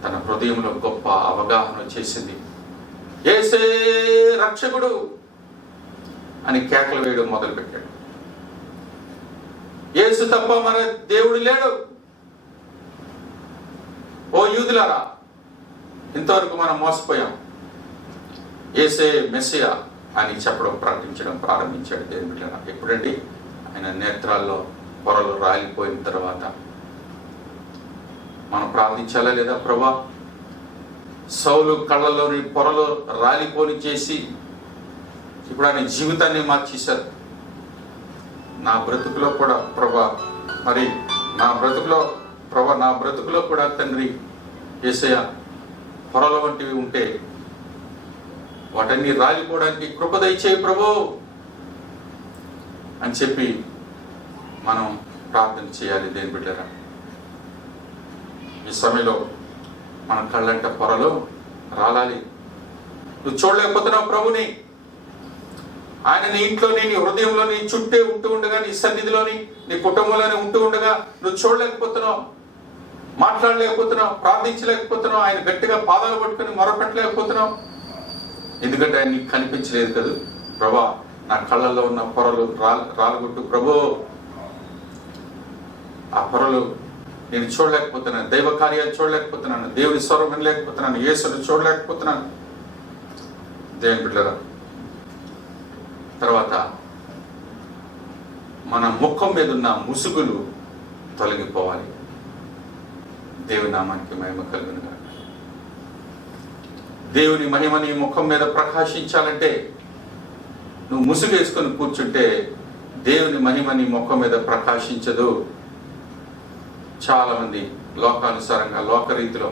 తన హృదయంలో గొప్ప అవగాహన వచ్చేసింది. యేసే రక్షకుడు అని కేకలు వేయడం మొదలుపెట్టాడు. యేసు తప్ప మన దేవుడు లేడు. ఓ యూదులారా, ఇంతవరకు మనం మోసపోయాం. యేసే మెస్సియా అని చెప్పడం, ప్రకటించడం ప్రారంభించాడు దేవుడు. ఎప్పుడండి? ఆయన నేత్రాల్లో పొరలు రాలిపోయిన తర్వాత. మనం ప్రార్థించాలా లేదా? ప్రభా, సౌలు కళ్ళలోని పొరలు రాలిపోని చేసి ఇప్పుడు ఆయన జీవితాన్ని మార్చేశారు. నా బ్రతుకులో కూడా ప్రభా, మరి నా బ్రతుకులో కూడా తండ్రి యేసయ్య పొరల వంటివి ఉంటే వాటన్ని రాలిపోవడానికి కృప దయచేయి ప్రభు అని చెప్పి మనం ప్రార్థన చేయాలి. దేని బిడ్డరా, ఈ సమయంలో మన కళ్ళంట పొరలు రాలాలి. నువ్వు చూడలేకపోతున్నావు ప్రభుని. ఆయన నీ ఇంట్లోని, నీ హృదయంలోని, చుట్టే ఉంటూ ఉండగా, నీ సన్నిధిలోని, నీ కుటుంబంలోనే ఉంటూ ఉండగా నువ్వు చూడలేకపోతున్నావు, మాట్లాడలేకపోతున్నావు, ప్రార్థించలేకపోతున్నావు, ఆయన గట్టిగా పాదాలు పట్టుకుని మొరపెట్టలేకపోతున్నావు. ఎందుకంటే ఆయన నీకు కనిపించలేదు కదా. ప్రభా, నా కళ్ళల్లో ఉన్న పొరలు రాలగొట్టు ప్రభు. ఆ పొరలు నేను చూడలేకపోతున్నాను, దైవ కార్యాలు చూడలేకపోతున్నాను, దేవుని స్వరం వినలేకపోతున్నాను, యేసుని చూడలేకపోతున్నాను. దేవుని బిడ్డలారా, తర్వాత మన ముఖం మీద ఉన్న ముసుగులు తొలగిపోవాలి. దేవుని నామానికి మహిమ కలుగును గాక. దేవుని మహిమ నీ ముఖం మీద ప్రకాశించాలంటే నువ్వు ముసుగు వేసుకొని కూర్చుంటే దేవుని మహిమ నీ ముఖం మీద ప్రకాశించదు. చాలా మంది లోకానుసారంగా, లోకరీతిలో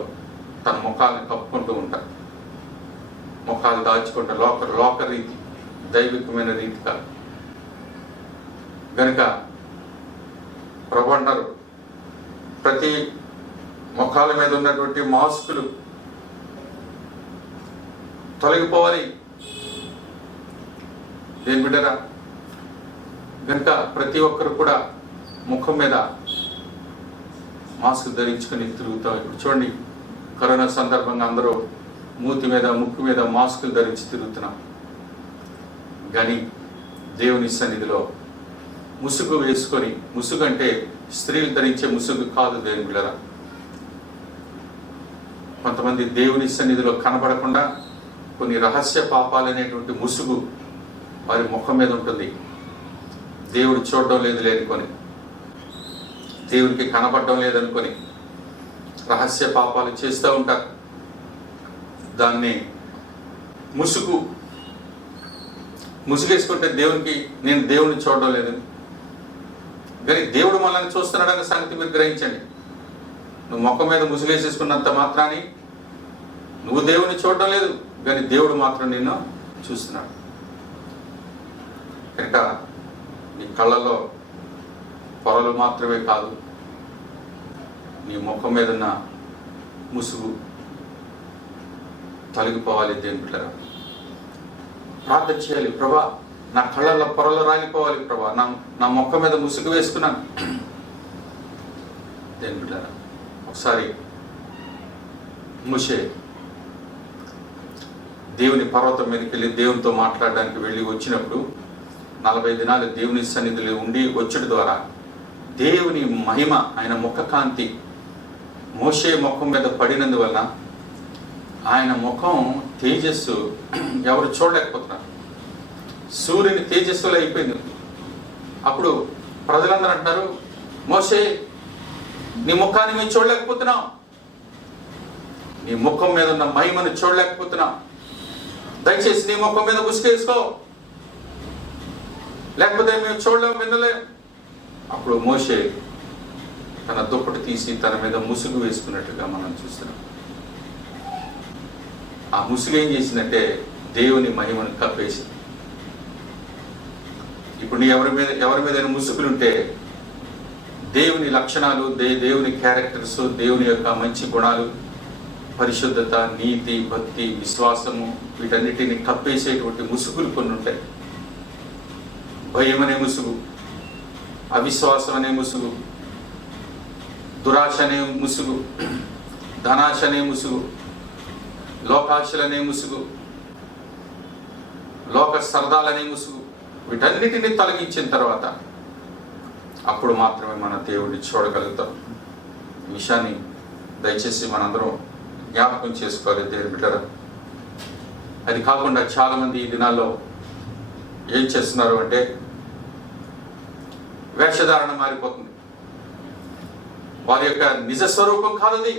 తన ముఖాలను కప్పుకుంటూ ఉంటారు. ముఖాలు దాచుకుంటూ లోకరీతి, దైవికమైన రీతిగా గనుక ప్రభు అంటారు, ప్రతి ముఖాల మీద ఉన్నటువంటి మాస్కులు తొలగిపోవాలి. దేని బిడ్డరా, గనుక ప్రతి ఒక్కరు కూడా ముఖం మీద మాస్క్ ధరించుకొని తిరుగుతాం. ఇప్పుడు చూడండి, కరోనా సందర్భంగా అందరూ మూతి మీద, ముక్కు మీద మాస్కులు ధరించి తిరుగుతున్నాం. కానీ దేవుని సన్నిధిలో ముసుగు వేసుకొని, ముసుగు అంటే స్త్రీలు ధరించే ముసుగు కాదు దేవుని బిడ్డరా. కొంతమంది దేవుని సన్నిధిలో కనబడకుండా కొన్ని రహస్య పాపాలు అనేటువంటి ముసుగు వారి ముఖం మీద ఉంటుంది. దేవుడు చూడడం లేదు లేనుకొని, దేవునికి కనబడడం లేదనుకొని రహస్య పాపాలు చేస్తూ ఉంటారు. దాన్ని ముసుగేసుకుంటే దేవునికి, నేను దేవుని చూడడం లేదు, కానీ దేవుడు మనల్ని చూస్తున్నాడనే సంగతి మీరు గ్రహించండి. నువ్వు ముఖం మీద ముసుగేసేసుకున్నంత మాత్రాన్ని నువ్వు దేవుని చూడడం లేదు, కానీ దేవుడు మాత్రం నిన్ను చూస్తున్నాడు. కనుక నీ కళ్ళల్లో పొరలు మాత్రమే కాదు, నీ ముఖం మీద ఉన్న ముసుగు తొలగిపోవాలి. దేవుని బిడ్డలారా, ప్రార్థన చేయాలి. ప్రభా, నా కళ్ళల్లో పొరలు రాలిపోవాలి ప్రభా, నా ముఖం మీద ముసుగు వేసుకున్నాను. దేవుని బిడ్డలారా, ఒకసారి మోషే దేవుని పర్వతం మీదకి వెళ్ళి దేవునితో మాట్లాడడానికి వెళ్ళి వచ్చినప్పుడు 40 దినాలు దేవుని సన్నిధిలో ఉండి వచ్చుట ద్వారా దేవుని మహిమ, ఆయన ముఖ కాంతి మోషే ముఖం మీద పడినందువలన ఆయన ముఖం తేజస్సు ఎవరు చూడలేకపోతున్నారు. సూర్యుని తేజస్సులో అయిపోయింది. అప్పుడు ప్రజలందరూ అంటున్నారు, మోషే నీ ముఖాన్ని మేము చూడలేకపోతున్నాం, నీ ముఖం మీద ఉన్న మహిమను చూడలేకపోతున్నాం, దయచేసి నీ ముఖం మీద ముసుగేసుకో, లేకపోతే మేము చూడలేము, వినలేము. అప్పుడు మోషే తన దుప్పటి తీసి తన మీద ముసుగు వేసుకున్నట్టుగా మనం చూస్తున్నాం. ఆ ముసుగు ఏం చేసిందంటే దేవుని మహిమను కప్పేసింది. ఇప్పుడు నీ ఎవరి మీద ముసుగులుంటే దేవుని లక్షణాలు, దేవుని క్యారెక్టర్స్, దేవుని యొక్క మంచి గుణాలు పరిశుద్ధత, నీతి, భక్తి, విశ్వాసము వీటన్నిటిని కప్పేసేటువంటి ముసుగులు కొన్ని ఉంటాయి. భయం అనే ముసుగు, అవిశ్వాసం అనే ముసుగు, దురాశ అనే ముసుగు, ధనాశ అనే ముసుగు, లోకాశలనే ముసుగు, లోక సరదాలనే ముసుగు, వీటన్నిటిని తొలగించిన తర్వాత అప్పుడు మాత్రమే మన దేవుడిని చూడగలుగుతాం. ఈ విషయాన్ని దయచేసి మనందరం జ్ఞాపకం చేసుకోవాలి దేవుని బిడ్డరా. అది కాకుండా చాలామంది ఈ దినాల్లో ఏం చేస్తున్నారు అంటే వేషధారణ మారిపోతుంది. వారి యొక్క నిజస్వరూపం కాదు, అది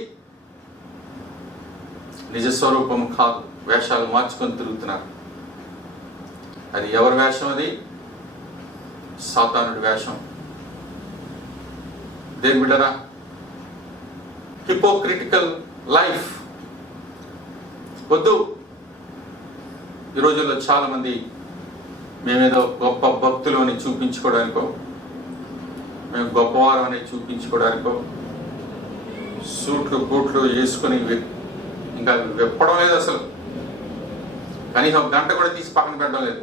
నిజస్వరూపం కాదు, వేషాలు మార్చుకొని తిరుగుతున్నారు. అది ఎవరి వేషం? అది సాతానుడి వేషం. దేని బిడ్డరా, హిపోక్రిటికల్ లైఫ్ వద్దు. ఈ రోజుల్లో చాలామంది మేమేదో గొప్ప భక్తులు అని చూపించుకోవడానికో, మేము గొప్పవారం అని చూపించుకోవడానికో సూట్లు బూట్లు వేసుకొని ఇంకా విప్పడం లేదు, అసలు కనీసం గంట కూడా తీసి పక్కన పెట్టడం లేదు.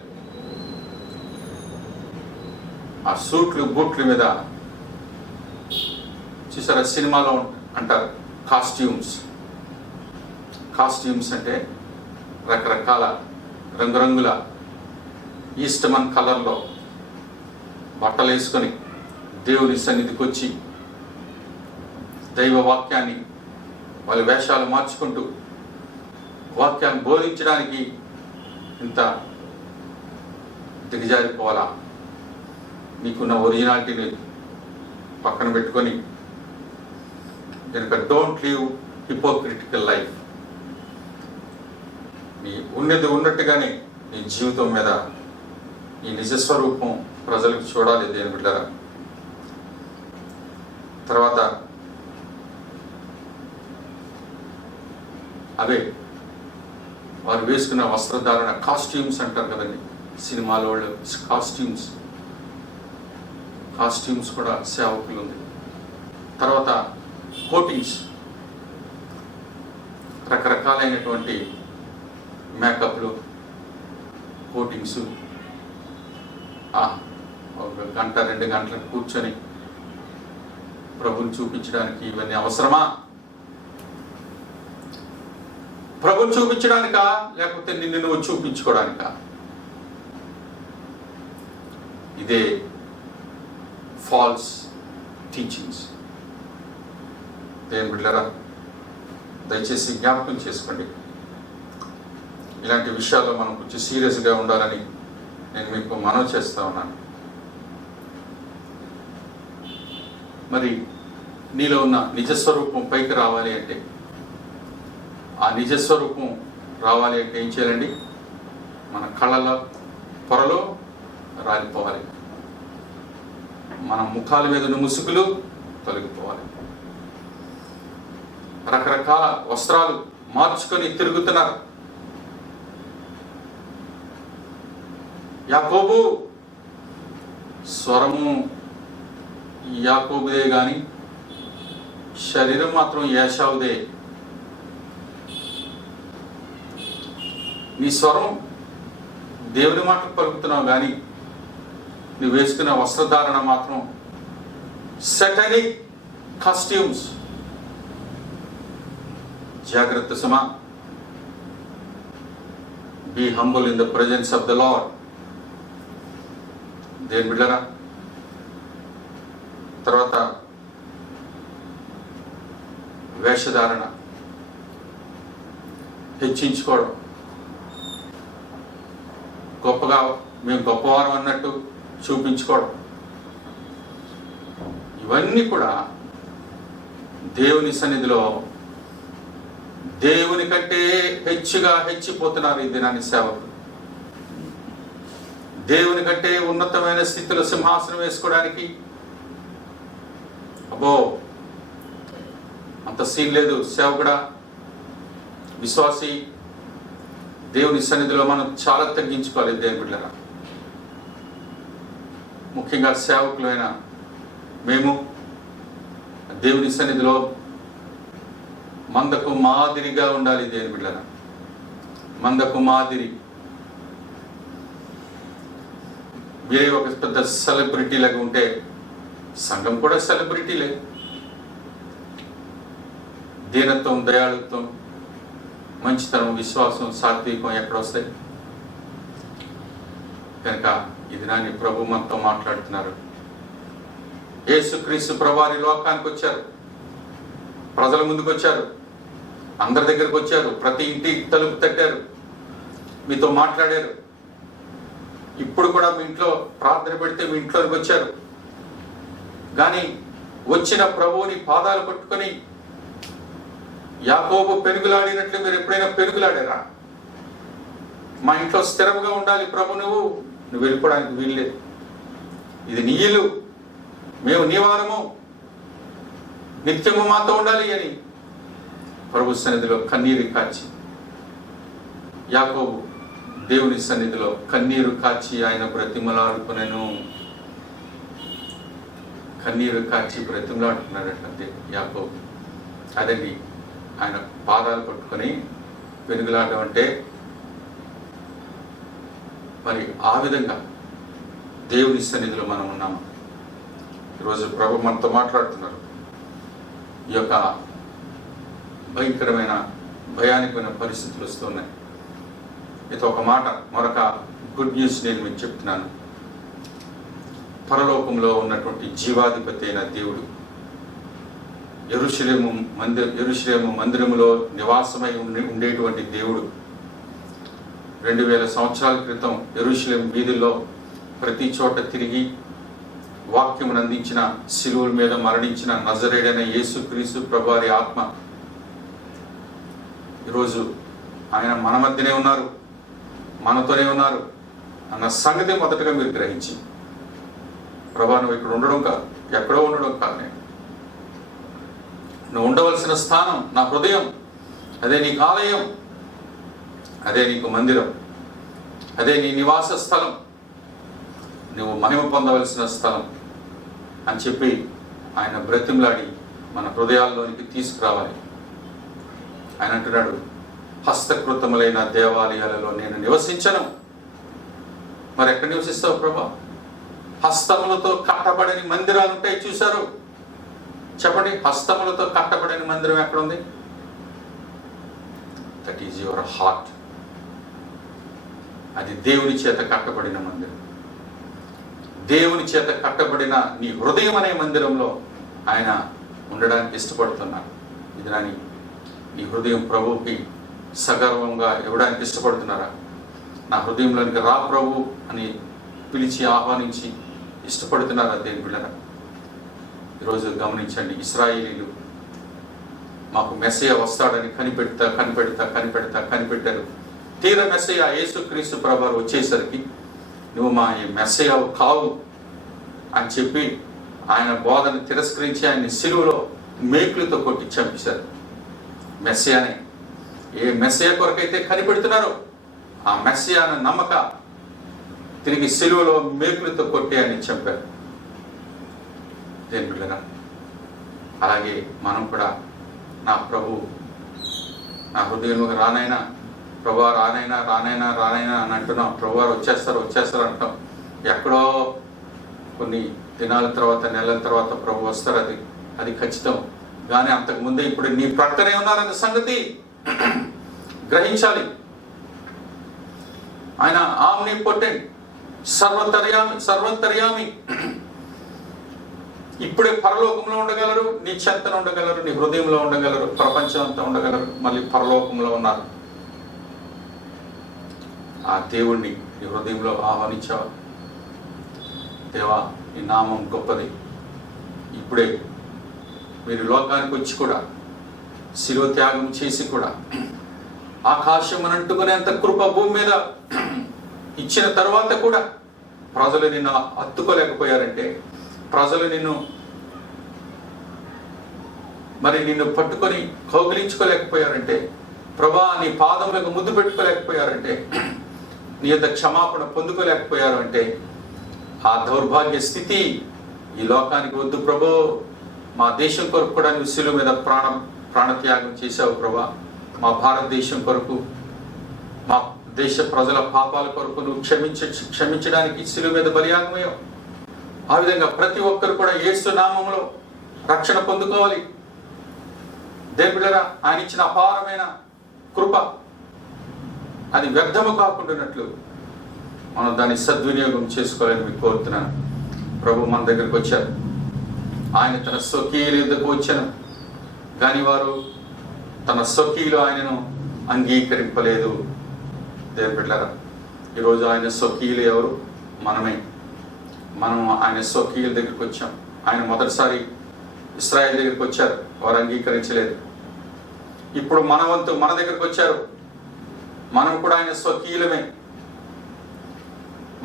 ఆ సూట్లు బూట్ల మీద చూసారా, సినిమాలో అంటారు కాస్ట్యూమ్స్. కాస్ట్యూమ్స్ అంటే రకరకాల రంగురంగుల ఈస్టమన్ కలర్లో బట్టలు వేసుకొని దేవుని సన్నిధికి వచ్చి దైవ వాక్యాన్ని వాళ్ళ వేషాలు మార్చుకుంటూ వాక్యాన్ని బోధించడానికి ఇంత దిగజారిపోవాలా? మీకున్న ఒరిజినాలిటీని పక్కన పెట్టుకొని కనుక డోంట్ లివ్ హిపోక్రిటికల్ లైఫ్. నీ ఉన్నది ఉన్నట్టుగానే నీ జీవితం మీద ఈ నిజస్వరూపం ప్రజలకు చూడాలి దేని బిడ్డరా. తర్వాత అవే వారు వేసుకున్న వస్త్రధారణ, కాస్ట్యూమ్స్ అంటారు కదండి సినిమాలో వాళ్ళు. కాస్ట్యూమ్స్ కూడా సేవకులు ఉంది. తర్వాత కోటింగ్స్, రకరకాలైనటువంటి మేకప్లు, కోటింగ్స్. ఒక గంట 2 గంటలకు కూర్చొని ప్రభుని చూపించడానికి ఇవన్నీ అవసరమా? ప్రభుని చూపించడానికా, లేకపోతే నిన్ను నువ్వు చూపించుకోవడానికా? ఇదే ఫాల్స్ టీచింగ్స్. దేని బిడ్డరా, దయచేసి జ్ఞాపకం చేసుకోండి. ఇలాంటి విషయాల్లో మనం కొంచెం సీరియస్గా ఉండాలని నేను మీకు మనవి చేస్తూ ఉన్నాను. మరి నీలో ఉన్న నిజస్వరూపం పైకి రావాలి అంటే, ఆ నిజస్వరూపం రావాలి అంటే ఏం చేయాలండి? మన కళ్ళల పొరలో రాలిపోవాలి. మన ముఖాల మీద ఉన్న ముసుగులు తొలగిపోవాలి. రకరకాల వస్త్రాలు మార్చుకొని తిరుగుతున్నారు. యాకోబు స్వరము యాకోబుదే గాని శరీరం మాత్రం ఏశావుదే. నీ స్వరం దేవుని మాటలు పలుకుతున్నావు కానీ నువ్వు వేసుకున్న వస్త్రధారణ మాత్రం సాటానిక్ కాస్ట్యూమ్స్. జాగ్రత్త సుమా. Be humble in the presence of the Lord. దేని బిడ్డరా. తర్వాత వేషధారణ, హెచ్చించుకోవడం, గొప్పగా మేము గొప్పవారం అన్నట్టు చూపించుకోవడం, ఇవన్నీ కూడా దేవుని సన్నిధిలో దేవుని కంటే హెచ్చుగా హెచ్చిపోతున్నారు ఈ దినాన్ని సేవకులు. దేవుని కంటే ఉన్నతమైన స్థితిలో సింహాసనం వేసుకోవడానికి అబ్బో అంత సీన్ లేదు. సేవకుడా, విశ్వాసి, దేవుని సన్నిధిలో మనం చాలా తగ్గించుకోవాలి దేవుని బిడ్డలారా. ముఖ్యంగా సేవకులైన మేము దేవుని సన్నిధిలో మందకు మాదిరిగా ఉండాలి దేని బిడ్డరా, మందకు మాదిరి. మీరే ఒక పెద్ద సెలబ్రిటీ లాగా ఉంటే సంఘం కూడా సెలబ్రిటీలే. దీనత్వం, దయాళుత్వం, మంచితనం, విశ్వాసం, సాత్వికం ఎక్కడొస్తాయి? కనుక ఇది నాని ప్రభు మనతో మాట్లాడుతున్నారు. యేసుక్రీస్తు ప్రభువారి లోకానికి వచ్చారు, ప్రజల ముందుకు వచ్చారు, అందరి దగ్గరకు వచ్చారు, ప్రతి ఇంటి తలుపు తట్టారు, మీతో మాట్లాడారు. ఇప్పుడు కూడా మీ ఇంట్లో ప్రార్థన పెడితే మీ ఇంట్లోకి వచ్చారు. కానీ వచ్చిన ప్రభువుని పాదాలు పట్టుకొని యాకోబు పెనుగులాడినట్లు మీరు ఎప్పుడైనా పెనుగులాడారా? మా ఇంట్లో స్థిరంగా ఉండాలి ప్రభు, నువ్వు వెళ్ళిపోవడానికి వీల్లేదు, ఇది నీ ఇల్లు, మేము నీ వారము, నిత్యము మాతో ఉండాలి అని ప్రభు సన్నిధిలో కన్నీరు కాచి, యాకోబు దేవుని సన్నిధిలో కన్నీరు కాచి ఆయన బ్రతిమలాడుకునేను, కన్నీరు కాచి బ్రతిమలాడుకున్నాడట యాకోబు. అదండి ఆయన పాదాలు పట్టుకొని వెనుగులాడడం అంటే. మరి ఆ విధంగా దేవుని సన్నిధిలో మనం ఉన్నాము. ఈరోజు ప్రభు మనతో మాట్లాడుతున్నారు. ఈ యొక్క భయంకరమైన భయానకమైన పరిస్థితులు వస్తున్నాయి. ఇది ఒక మాట, మరొక గుడ్ న్యూస్ నేను మీకు చెప్తున్నాను. పరలోకంలో ఉన్నటువంటి జీవాధిపతి అయిన దేవుడు యెరూషలేము మందిరములో నివాసమై ఉండేటువంటి దేవుడు 2000 సంవత్సరాల క్రితం యెరూషలేము వీధుల్లో ప్రతి చోట తిరిగి వాక్యమును అందించిన, శిలువల మీద మరణించిన నజరేయుడైన యేసుక్రీస్తు ప్రభువారి ఆత్మ ఈరోజు ఆయన మన మధ్యనే ఉన్నారు, మనతోనే ఉన్నారు అన్న సంగతి మొదటగా మీరు గ్రహించి, ప్రభా నువ్వు ఇక్కడ ఉండడం కాదు, ఎక్కడో ఉండడం కాదు, నువ్వు ఉండవలసిన స్థానం నా హృదయం, అదే నీకు ఆలయం, అదే నీకు మందిరం, అదే నీ నివాస స్థలం, నువ్వు మహిమ పొందవలసిన స్థలం అని చెప్పి ఆయన బ్రతిమలాడి మన హృదయాల్లోనికి తీసుకురావాలి. ఆయన అంటున్నాడు, హస్తకృతములైన దేవాలయాలలో నేను నివసించను. మరి ఎక్కడ నివసిస్తావు ప్రభా? హస్తములతో కట్టబడని మందిరాలు ఉంటాయి, చూశారు? చెప్పండి, హస్తములతో కట్టబడని మందిరం ఎక్కడుంది? That is your heart. అది దేవుని చేత కట్టబడిన మందిరం. దేవుని చేత కట్టబడిన నీ హృదయం అనే మందిరంలో ఆయన ఉండడానికి ఇష్టపడుతున్నాడు. ఇది నాని నీ హృదయం ప్రభువుకి సగర్వంగా ఇవ్వడానికి ఇష్టపడుతున్నారా? నా హృదయంలోనికి రా ప్రభు అని పిలిచి ఆహ్వానించి ఇష్టపడుతున్నారా దేవుని బిడ్డరా? ఈరోజు గమనించండి, ఇశ్రాయేలీలు మాకు మెస్సయ్య వస్తాడని కనిపెట్టారు. తీర మెస్సయ్య యేసుక్రీస్తు ప్రభువు వచ్చేసరికి నువ్వు మా ఈ మెస్సయ్య కావు అని చెప్పి ఆయన బోధను తిరస్కరించి ఆయన్ని సిలువలో మేకులతో కొట్టి చంపేశారు. మెస్సయ్యని ఏ మెస్సయ్య కొరకైతే కనిపెడుతున్నారో ఆ మెస్సయ్య అన్న నమ్మక తిరిగి సిలువలో మేకులతో కొట్టి ఆయన్ని చంపారు. దేని బిడ్డగా అలాగే మనం కూడా నా ప్రభు నా హృదయంలోకి రానైనా ప్రభు రానైనా అని అంటున్నాం. ప్రభు వచ్చేస్తారు అంటాం. ఎక్కడో కొన్ని దినాల తర్వాత, నెలల తర్వాత ప్రభు వస్తారు, అది ఖచ్చితం. కానీ అంతకుముందే ఇప్పుడు నీ ప్రక్కనే ఉన్నారన్న సంగతి గ్రహించాలి. ఆయన ఆమ్నిపోటెంట్, సర్వంతర్యామి. ఇప్పుడే పరలోకంలో ఉండగలరు, నీ చెంతన ఉండగలరు, నీ హృదయంలో ఉండగలరు, ప్రపంచం అంతా ఉండగలరు, మళ్ళీ పరలోకంలో ఉన్నారు. ఆ దేవుణ్ణి నీ హృదయంలో ఆహ్వానించావా? దేవా నీ నామం గొప్పది. ఇప్పుడే మీరు లోకానికి వచ్చి కూడా శిలువ త్యాగం చేసి కూడా ఆకాశం అంటుకునేంత కృప భూమి మీద ఇచ్చిన తర్వాత కూడా ప్రజలు నిన్ను హత్తుకోలేకపోయారంటే, ప్రజలు నిన్ను పట్టుకొని కౌగిలించుకోలేకపోయారంటే, ప్రభా నీ పాదములకు ముద్దు పెట్టుకోలేకపోయారంటే, నీ యొక్క క్షమాపణ పొందుకోలేకపోయారు అంటే, ఆ దౌర్భాగ్య స్థితి ఈ లోకానికి వద్దు ప్రభు. మా దేశం కొరకు కూడా నువ్వు శిలువ మీద ప్రాణం ప్రాణత్యాగం చేశావు ప్రభా. మా భారతదేశం కొరకు, మా దేశ ప్రజల పాపాల కొరకు నువ్వు క్షమించడానికి శిలువ మీద బలియాగమయ్యావు. ఆ విధంగా ప్రతి ఒక్కరు కూడా యేసు నామములో రక్షణ పొందుకోవాలి. దేవుని బిడ్డలారా, ఆయన ఇచ్చిన అపారమైన కృప అది వ్యర్థము కాకుండానట్లు మనం దాన్ని సద్వినియోగం చేసుకోవాలని మీకు కోరుతున్నాను. ప్రభు మన దగ్గరకు వచ్చారు. ఆయన తన స్వకీయుల యుద్ధకు వచ్చాను, కానీ వారు తన స్వకీయులు ఆయనను అంగీకరింపలేదు. దేవుని బిడ్డలారా, ఈరోజు ఆయన స్వకీయులు ఎవరు? మనమే. మనం ఆయన స్వకీయుల దగ్గరికి వచ్చాం. ఆయన మొదటిసారి ఇశ్రాయేల్ దగ్గరికి వచ్చారు, వారు అంగీకరించలేదు. ఇప్పుడు మన వంతు మన దగ్గరకు వచ్చారు, మనం కూడా ఆయన స్వకీయులమే.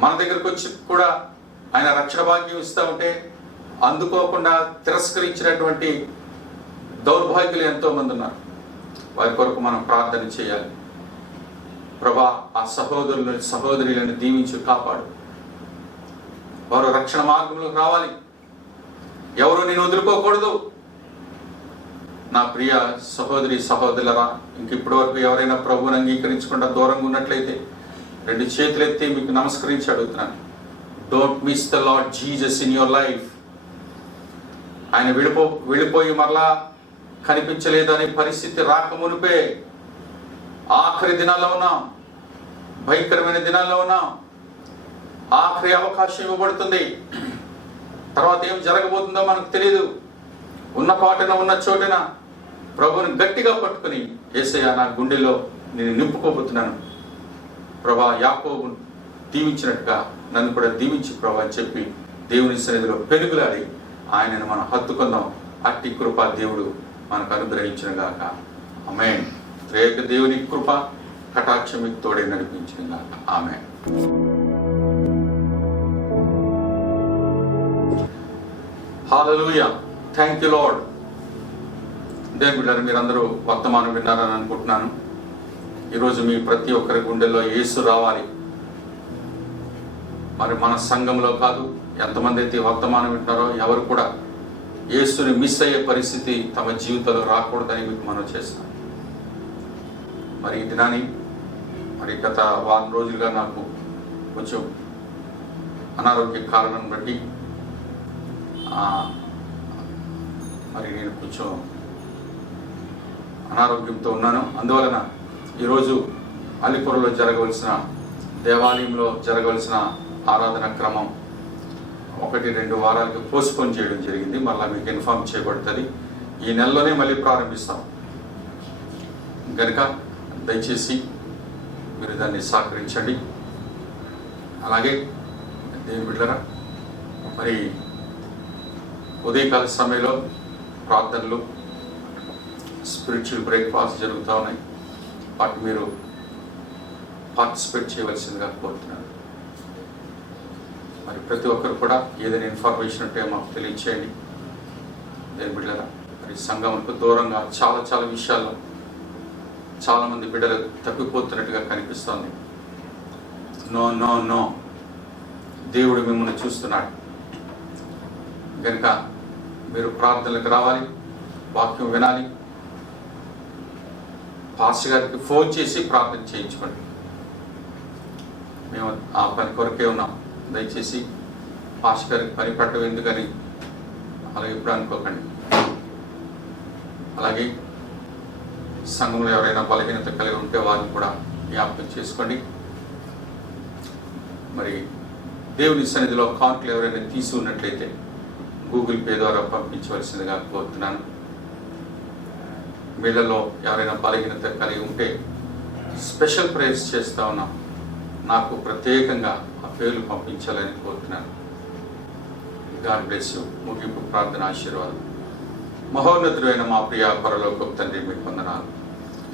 మన దగ్గరకు వచ్చి కూడా ఆయన రక్షణ భాగ్యం ఇస్తూ ఉంటే అందుకోకుండా తిరస్కరించినటువంటి దౌర్భాగ్యులు ఎంతో మంది ఉన్నారు. వారి కొరకు మనం ప్రార్థన చేయాలి. ప్రభా, ఆ సహోదరులను దీవించి కాపాడు. వారు రక్షణ మార్గంలోకి రావాలి. ఎవరు నేను వదులుకోకూడదు. నా ప్రియ సహోదరి సహోదరులరా, ఇంకిప్పటి వరకు ఎవరైనా ప్రభువుని అంగీకరించకుండా దూరంగా ఉన్నట్లయితే 2 చేతులు ఎత్తి మీకు నమస్కరించి అడుగుతున్నాను. Don't miss the lord Jesus in your life. ఆయన వెళ్ళిపోయి మరలా కనిపించలేదనే పరిస్థితి రాకమునిపే ఆఖరి దినాల్లో ఉన్నాం, భయంకరమైన దినాల్లో ఉన్నాం. ఆఖరి అవకాశం ఇవ్వబడుతుంది. తర్వాత ఏం జరగబోతుందో మనకు తెలియదు. ఉన్న పాటన ఉన్న చోటన ప్రభువుని గట్టిగా పట్టుకుని, యేసయ్య నా గుండెలో నేను నింపుకోబోతున్నాను ప్రభా, యాకోబు దీవించినట్టుగా నన్ను కూడా దీవించి ప్రభా అని చెప్పి దేవుని సన్నిధిలో పెనుగులాడి ఆయనను మనం హత్తుకుందాం. అట్టి కృప దేవుడు మనకు అనుగ్రహించిన గాక. ఆమేన్. త్రేక దేవుని కృప కటాక్షం మీకు తోడే నడిపించిన గాక. Amen. Hallelujah. Thank you Lord. దేవుని బిడ్డలారా, మీరందరూ వర్తమానం విన్నారని అనుకుంటున్నాను. ఈరోజు మీ ప్రతి ఒక్కరి గుండెల్లో యేసు రావాలి. మరి మన సంఘంలో కాదు, ఎంతమంది అయితే వర్తమానం వింటారో ఎవరు కూడా యేసుని మిస్ అయ్యే పరిస్థితి తమ జీవితంలో రాకూడదని మీకు మనం చేస్తాం. మరి ఈ దినాన్ని మరి గత వారం రోజులుగా నాకు కొంచెం అనారోగ్య కారణం బట్టి మరి నేను కొంచెం అనారోగ్యంతో ఉన్నాను. అందువలన ఈరోజు అలిపురలో జరగవలసిన దేవాలయంలో జరగవలసిన ఆరాధన క్రమం 1-2 వారాలకి పోస్ట్పోన్ చేయడం జరిగింది. మళ్ళీ మీకు ఇన్ఫార్మ్ చేయబడుతుంది. ఈ నెలలోనే మళ్ళీ ప్రారంభిస్తాం కనుక దయచేసి మీరు దాన్ని సహకరించండి. అలాగే దేవుని బిడ్డలారా, మరి ఉదయకాల సమయంలో ప్రార్థనలు, స్పిరిచువల్ బ్రేక్ఫాస్ట్ జరుగుతూ ఉన్నాయి. వాటి మీరు పార్టిసిపేట్ చేయవలసిందిగా కోరుతున్నాను. మరి ప్రతి ఒక్కరు కూడా ఏదైనా ఇన్ఫర్మేషన్ ఉంటే మాకు తెలియచేయండి. దేవుని బిడ్డలారా, మరి సంఘంకు దూరంగా చాలా విషయాల్లో చాలామంది బిడ్డలు తప్పిపోతున్నట్టుగా కనిపిస్తోంది. నో నో నో, దేవుడు మిమ్మల్ని చూస్తున్నాడు కనుక మీరు ప్రార్థనలకు రావాలి, వాక్యం వినాలి. పాస్టర్ గారికి ఫోన్ చేసి ప్రార్థన చేయించుకోండి. మేము ఆ పని కొరకే ఉన్నాం. దయచేసి పాస్టర్ గారికి పని పెట్టడం ఎందుకని అలా ఎప్పుడు అనుకోకండి. అలాగే సంఘంలో ఎవరైనా బలహీనత కలిగి ఉంటే వారిని కూడా జ్ఞాపకం చేసుకోండి. మరి దేవుని సన్నిధిలో అకౌంట్లు ఎవరైనా తీసి ఉన్నట్లయితే గూగుల్ పే ద్వారా పంపించవలసిందిగా కోరుతున్నాను. వీళ్ళలో ఎవరైనా బలహీనత కలిగి ఉంటే స్పెషల్ ప్రేయర్స్ చేస్తూ ఉన్నాం. నాకు ప్రత్యేకంగా ఆ పేర్లు పంపించాలని కోరుతున్నాను. God bless you. ముగింపు ప్రార్థన ఆశీర్వాదం. మహోన్నతుడైన మా ప్రియ పరలోకపు తండ్రి, మీకు వందనాలు.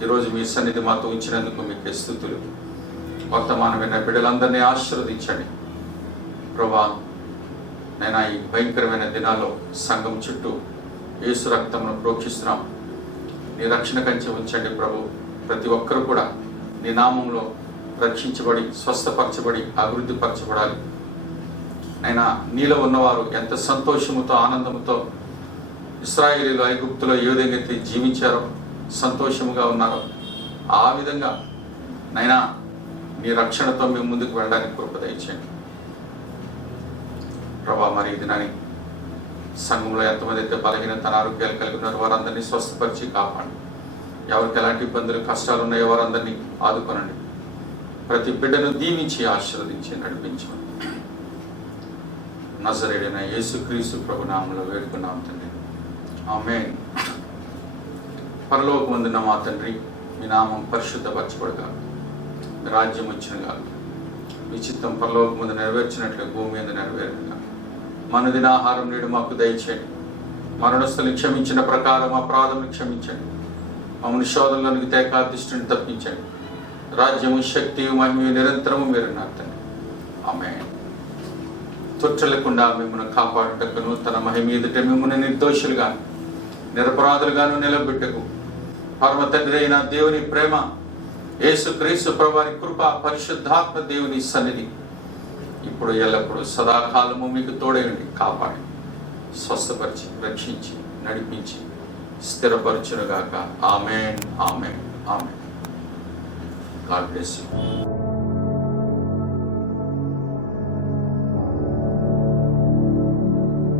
ఈరోజు మీ సన్నిధి మాతో ఉంచినందుకు మీకు స్తుతులు. వర్తమానమైన బిడ్డలందరినీ ఆశీర్వదించండి ప్రభా. నేను ఈ భయంకరమైన దినాల్లో సంఘం చుట్టూ యేసు రక్తమును ప్రోక్షిస్తున్నాం. నీ రక్షణ కంచె ఉంచండి ప్రభు. ప్రతి ఒక్కరు కూడా నీ నామంలో రక్షించబడి, స్వస్థపరచబడి, అభివృద్ధి పరచబడాలి. నైనా నీలో ఉన్నవారు ఎంత సంతోషముతో, ఆనందముతో ఇశ్రాయేలీయులు ఐగుప్తులో ఏ విధంగా అయితే జీవించారో, సంతోషముగా ఉన్నారో, ఆ విధంగా నైనా నీ రక్షణతో మేము ముందుకు వెళ్ళడానికి కృప దయచేయండి ప్రభా. మరి ఇది నాని సంఘంలో ఎంతమంది అయితే బలహీనత అనారోగ్యాలు కలిగి ఉన్నారో వారందరినీ స్వస్థపరిచి కాపాడండి. ఎవరికి ఎలాంటి ఇబ్బందులు కష్టాలు ఉన్నాయో వారందరినీ ఆదుకొనండి. ప్రతి బిడ్డను దీవించి ఆశీర్వదించి నడిపించండి. నజరేయుడైన యేసుక్రీస్తు ప్రభు నామములో వేడుకున్నాం తండ్రి, ఆమేన్. పరలోకమందున్న మా తండ్రి, మీ నామం పరిశుద్ధపరచబడుగా, మీ రాజ్యం వచ్చినగా, మీ చిత్తం పరలోకమందు నెరవేర్చినట్లు భూమి మీద నెరవేరుగా. మనదిన ఆహారం నేడు మాకు దయచేయండి. మరణస్థులు క్షమించిన ప్రకారం అపరాధములు క్షమించండి. మమ్మల్ని శోధనలోనికి తేకాదిష్టిని తప్పించండి. రాజ్యము, శక్తియు, మహిమయు నిరంతరము మీరు నా తండ్రి, ఆమేన్. తొట్టలేకుండా మిమ్మల్ని కాపాడుటకును తన మహిమ ఎదుట మిమ్మల్ని నిర్దోషులుగా నిరపరాధులుగాను నిలబెట్టకు పరమ తండ్రి అయిన దేవుని ప్రేమ, యేసుక్రీస్తు ప్రభువారి కృప, పరిశుద్ధాత్మ దేవుని సన్నిధి ఇప్పుడు ఎల్లప్పుడూ సదాకాలము మీకు తోడేయండి, కాపాడి, స్వస్థపరిచి, రక్షించి, నడిపించి, స్థిరపరచునుగాక. Amen, amen, amen. God bless you.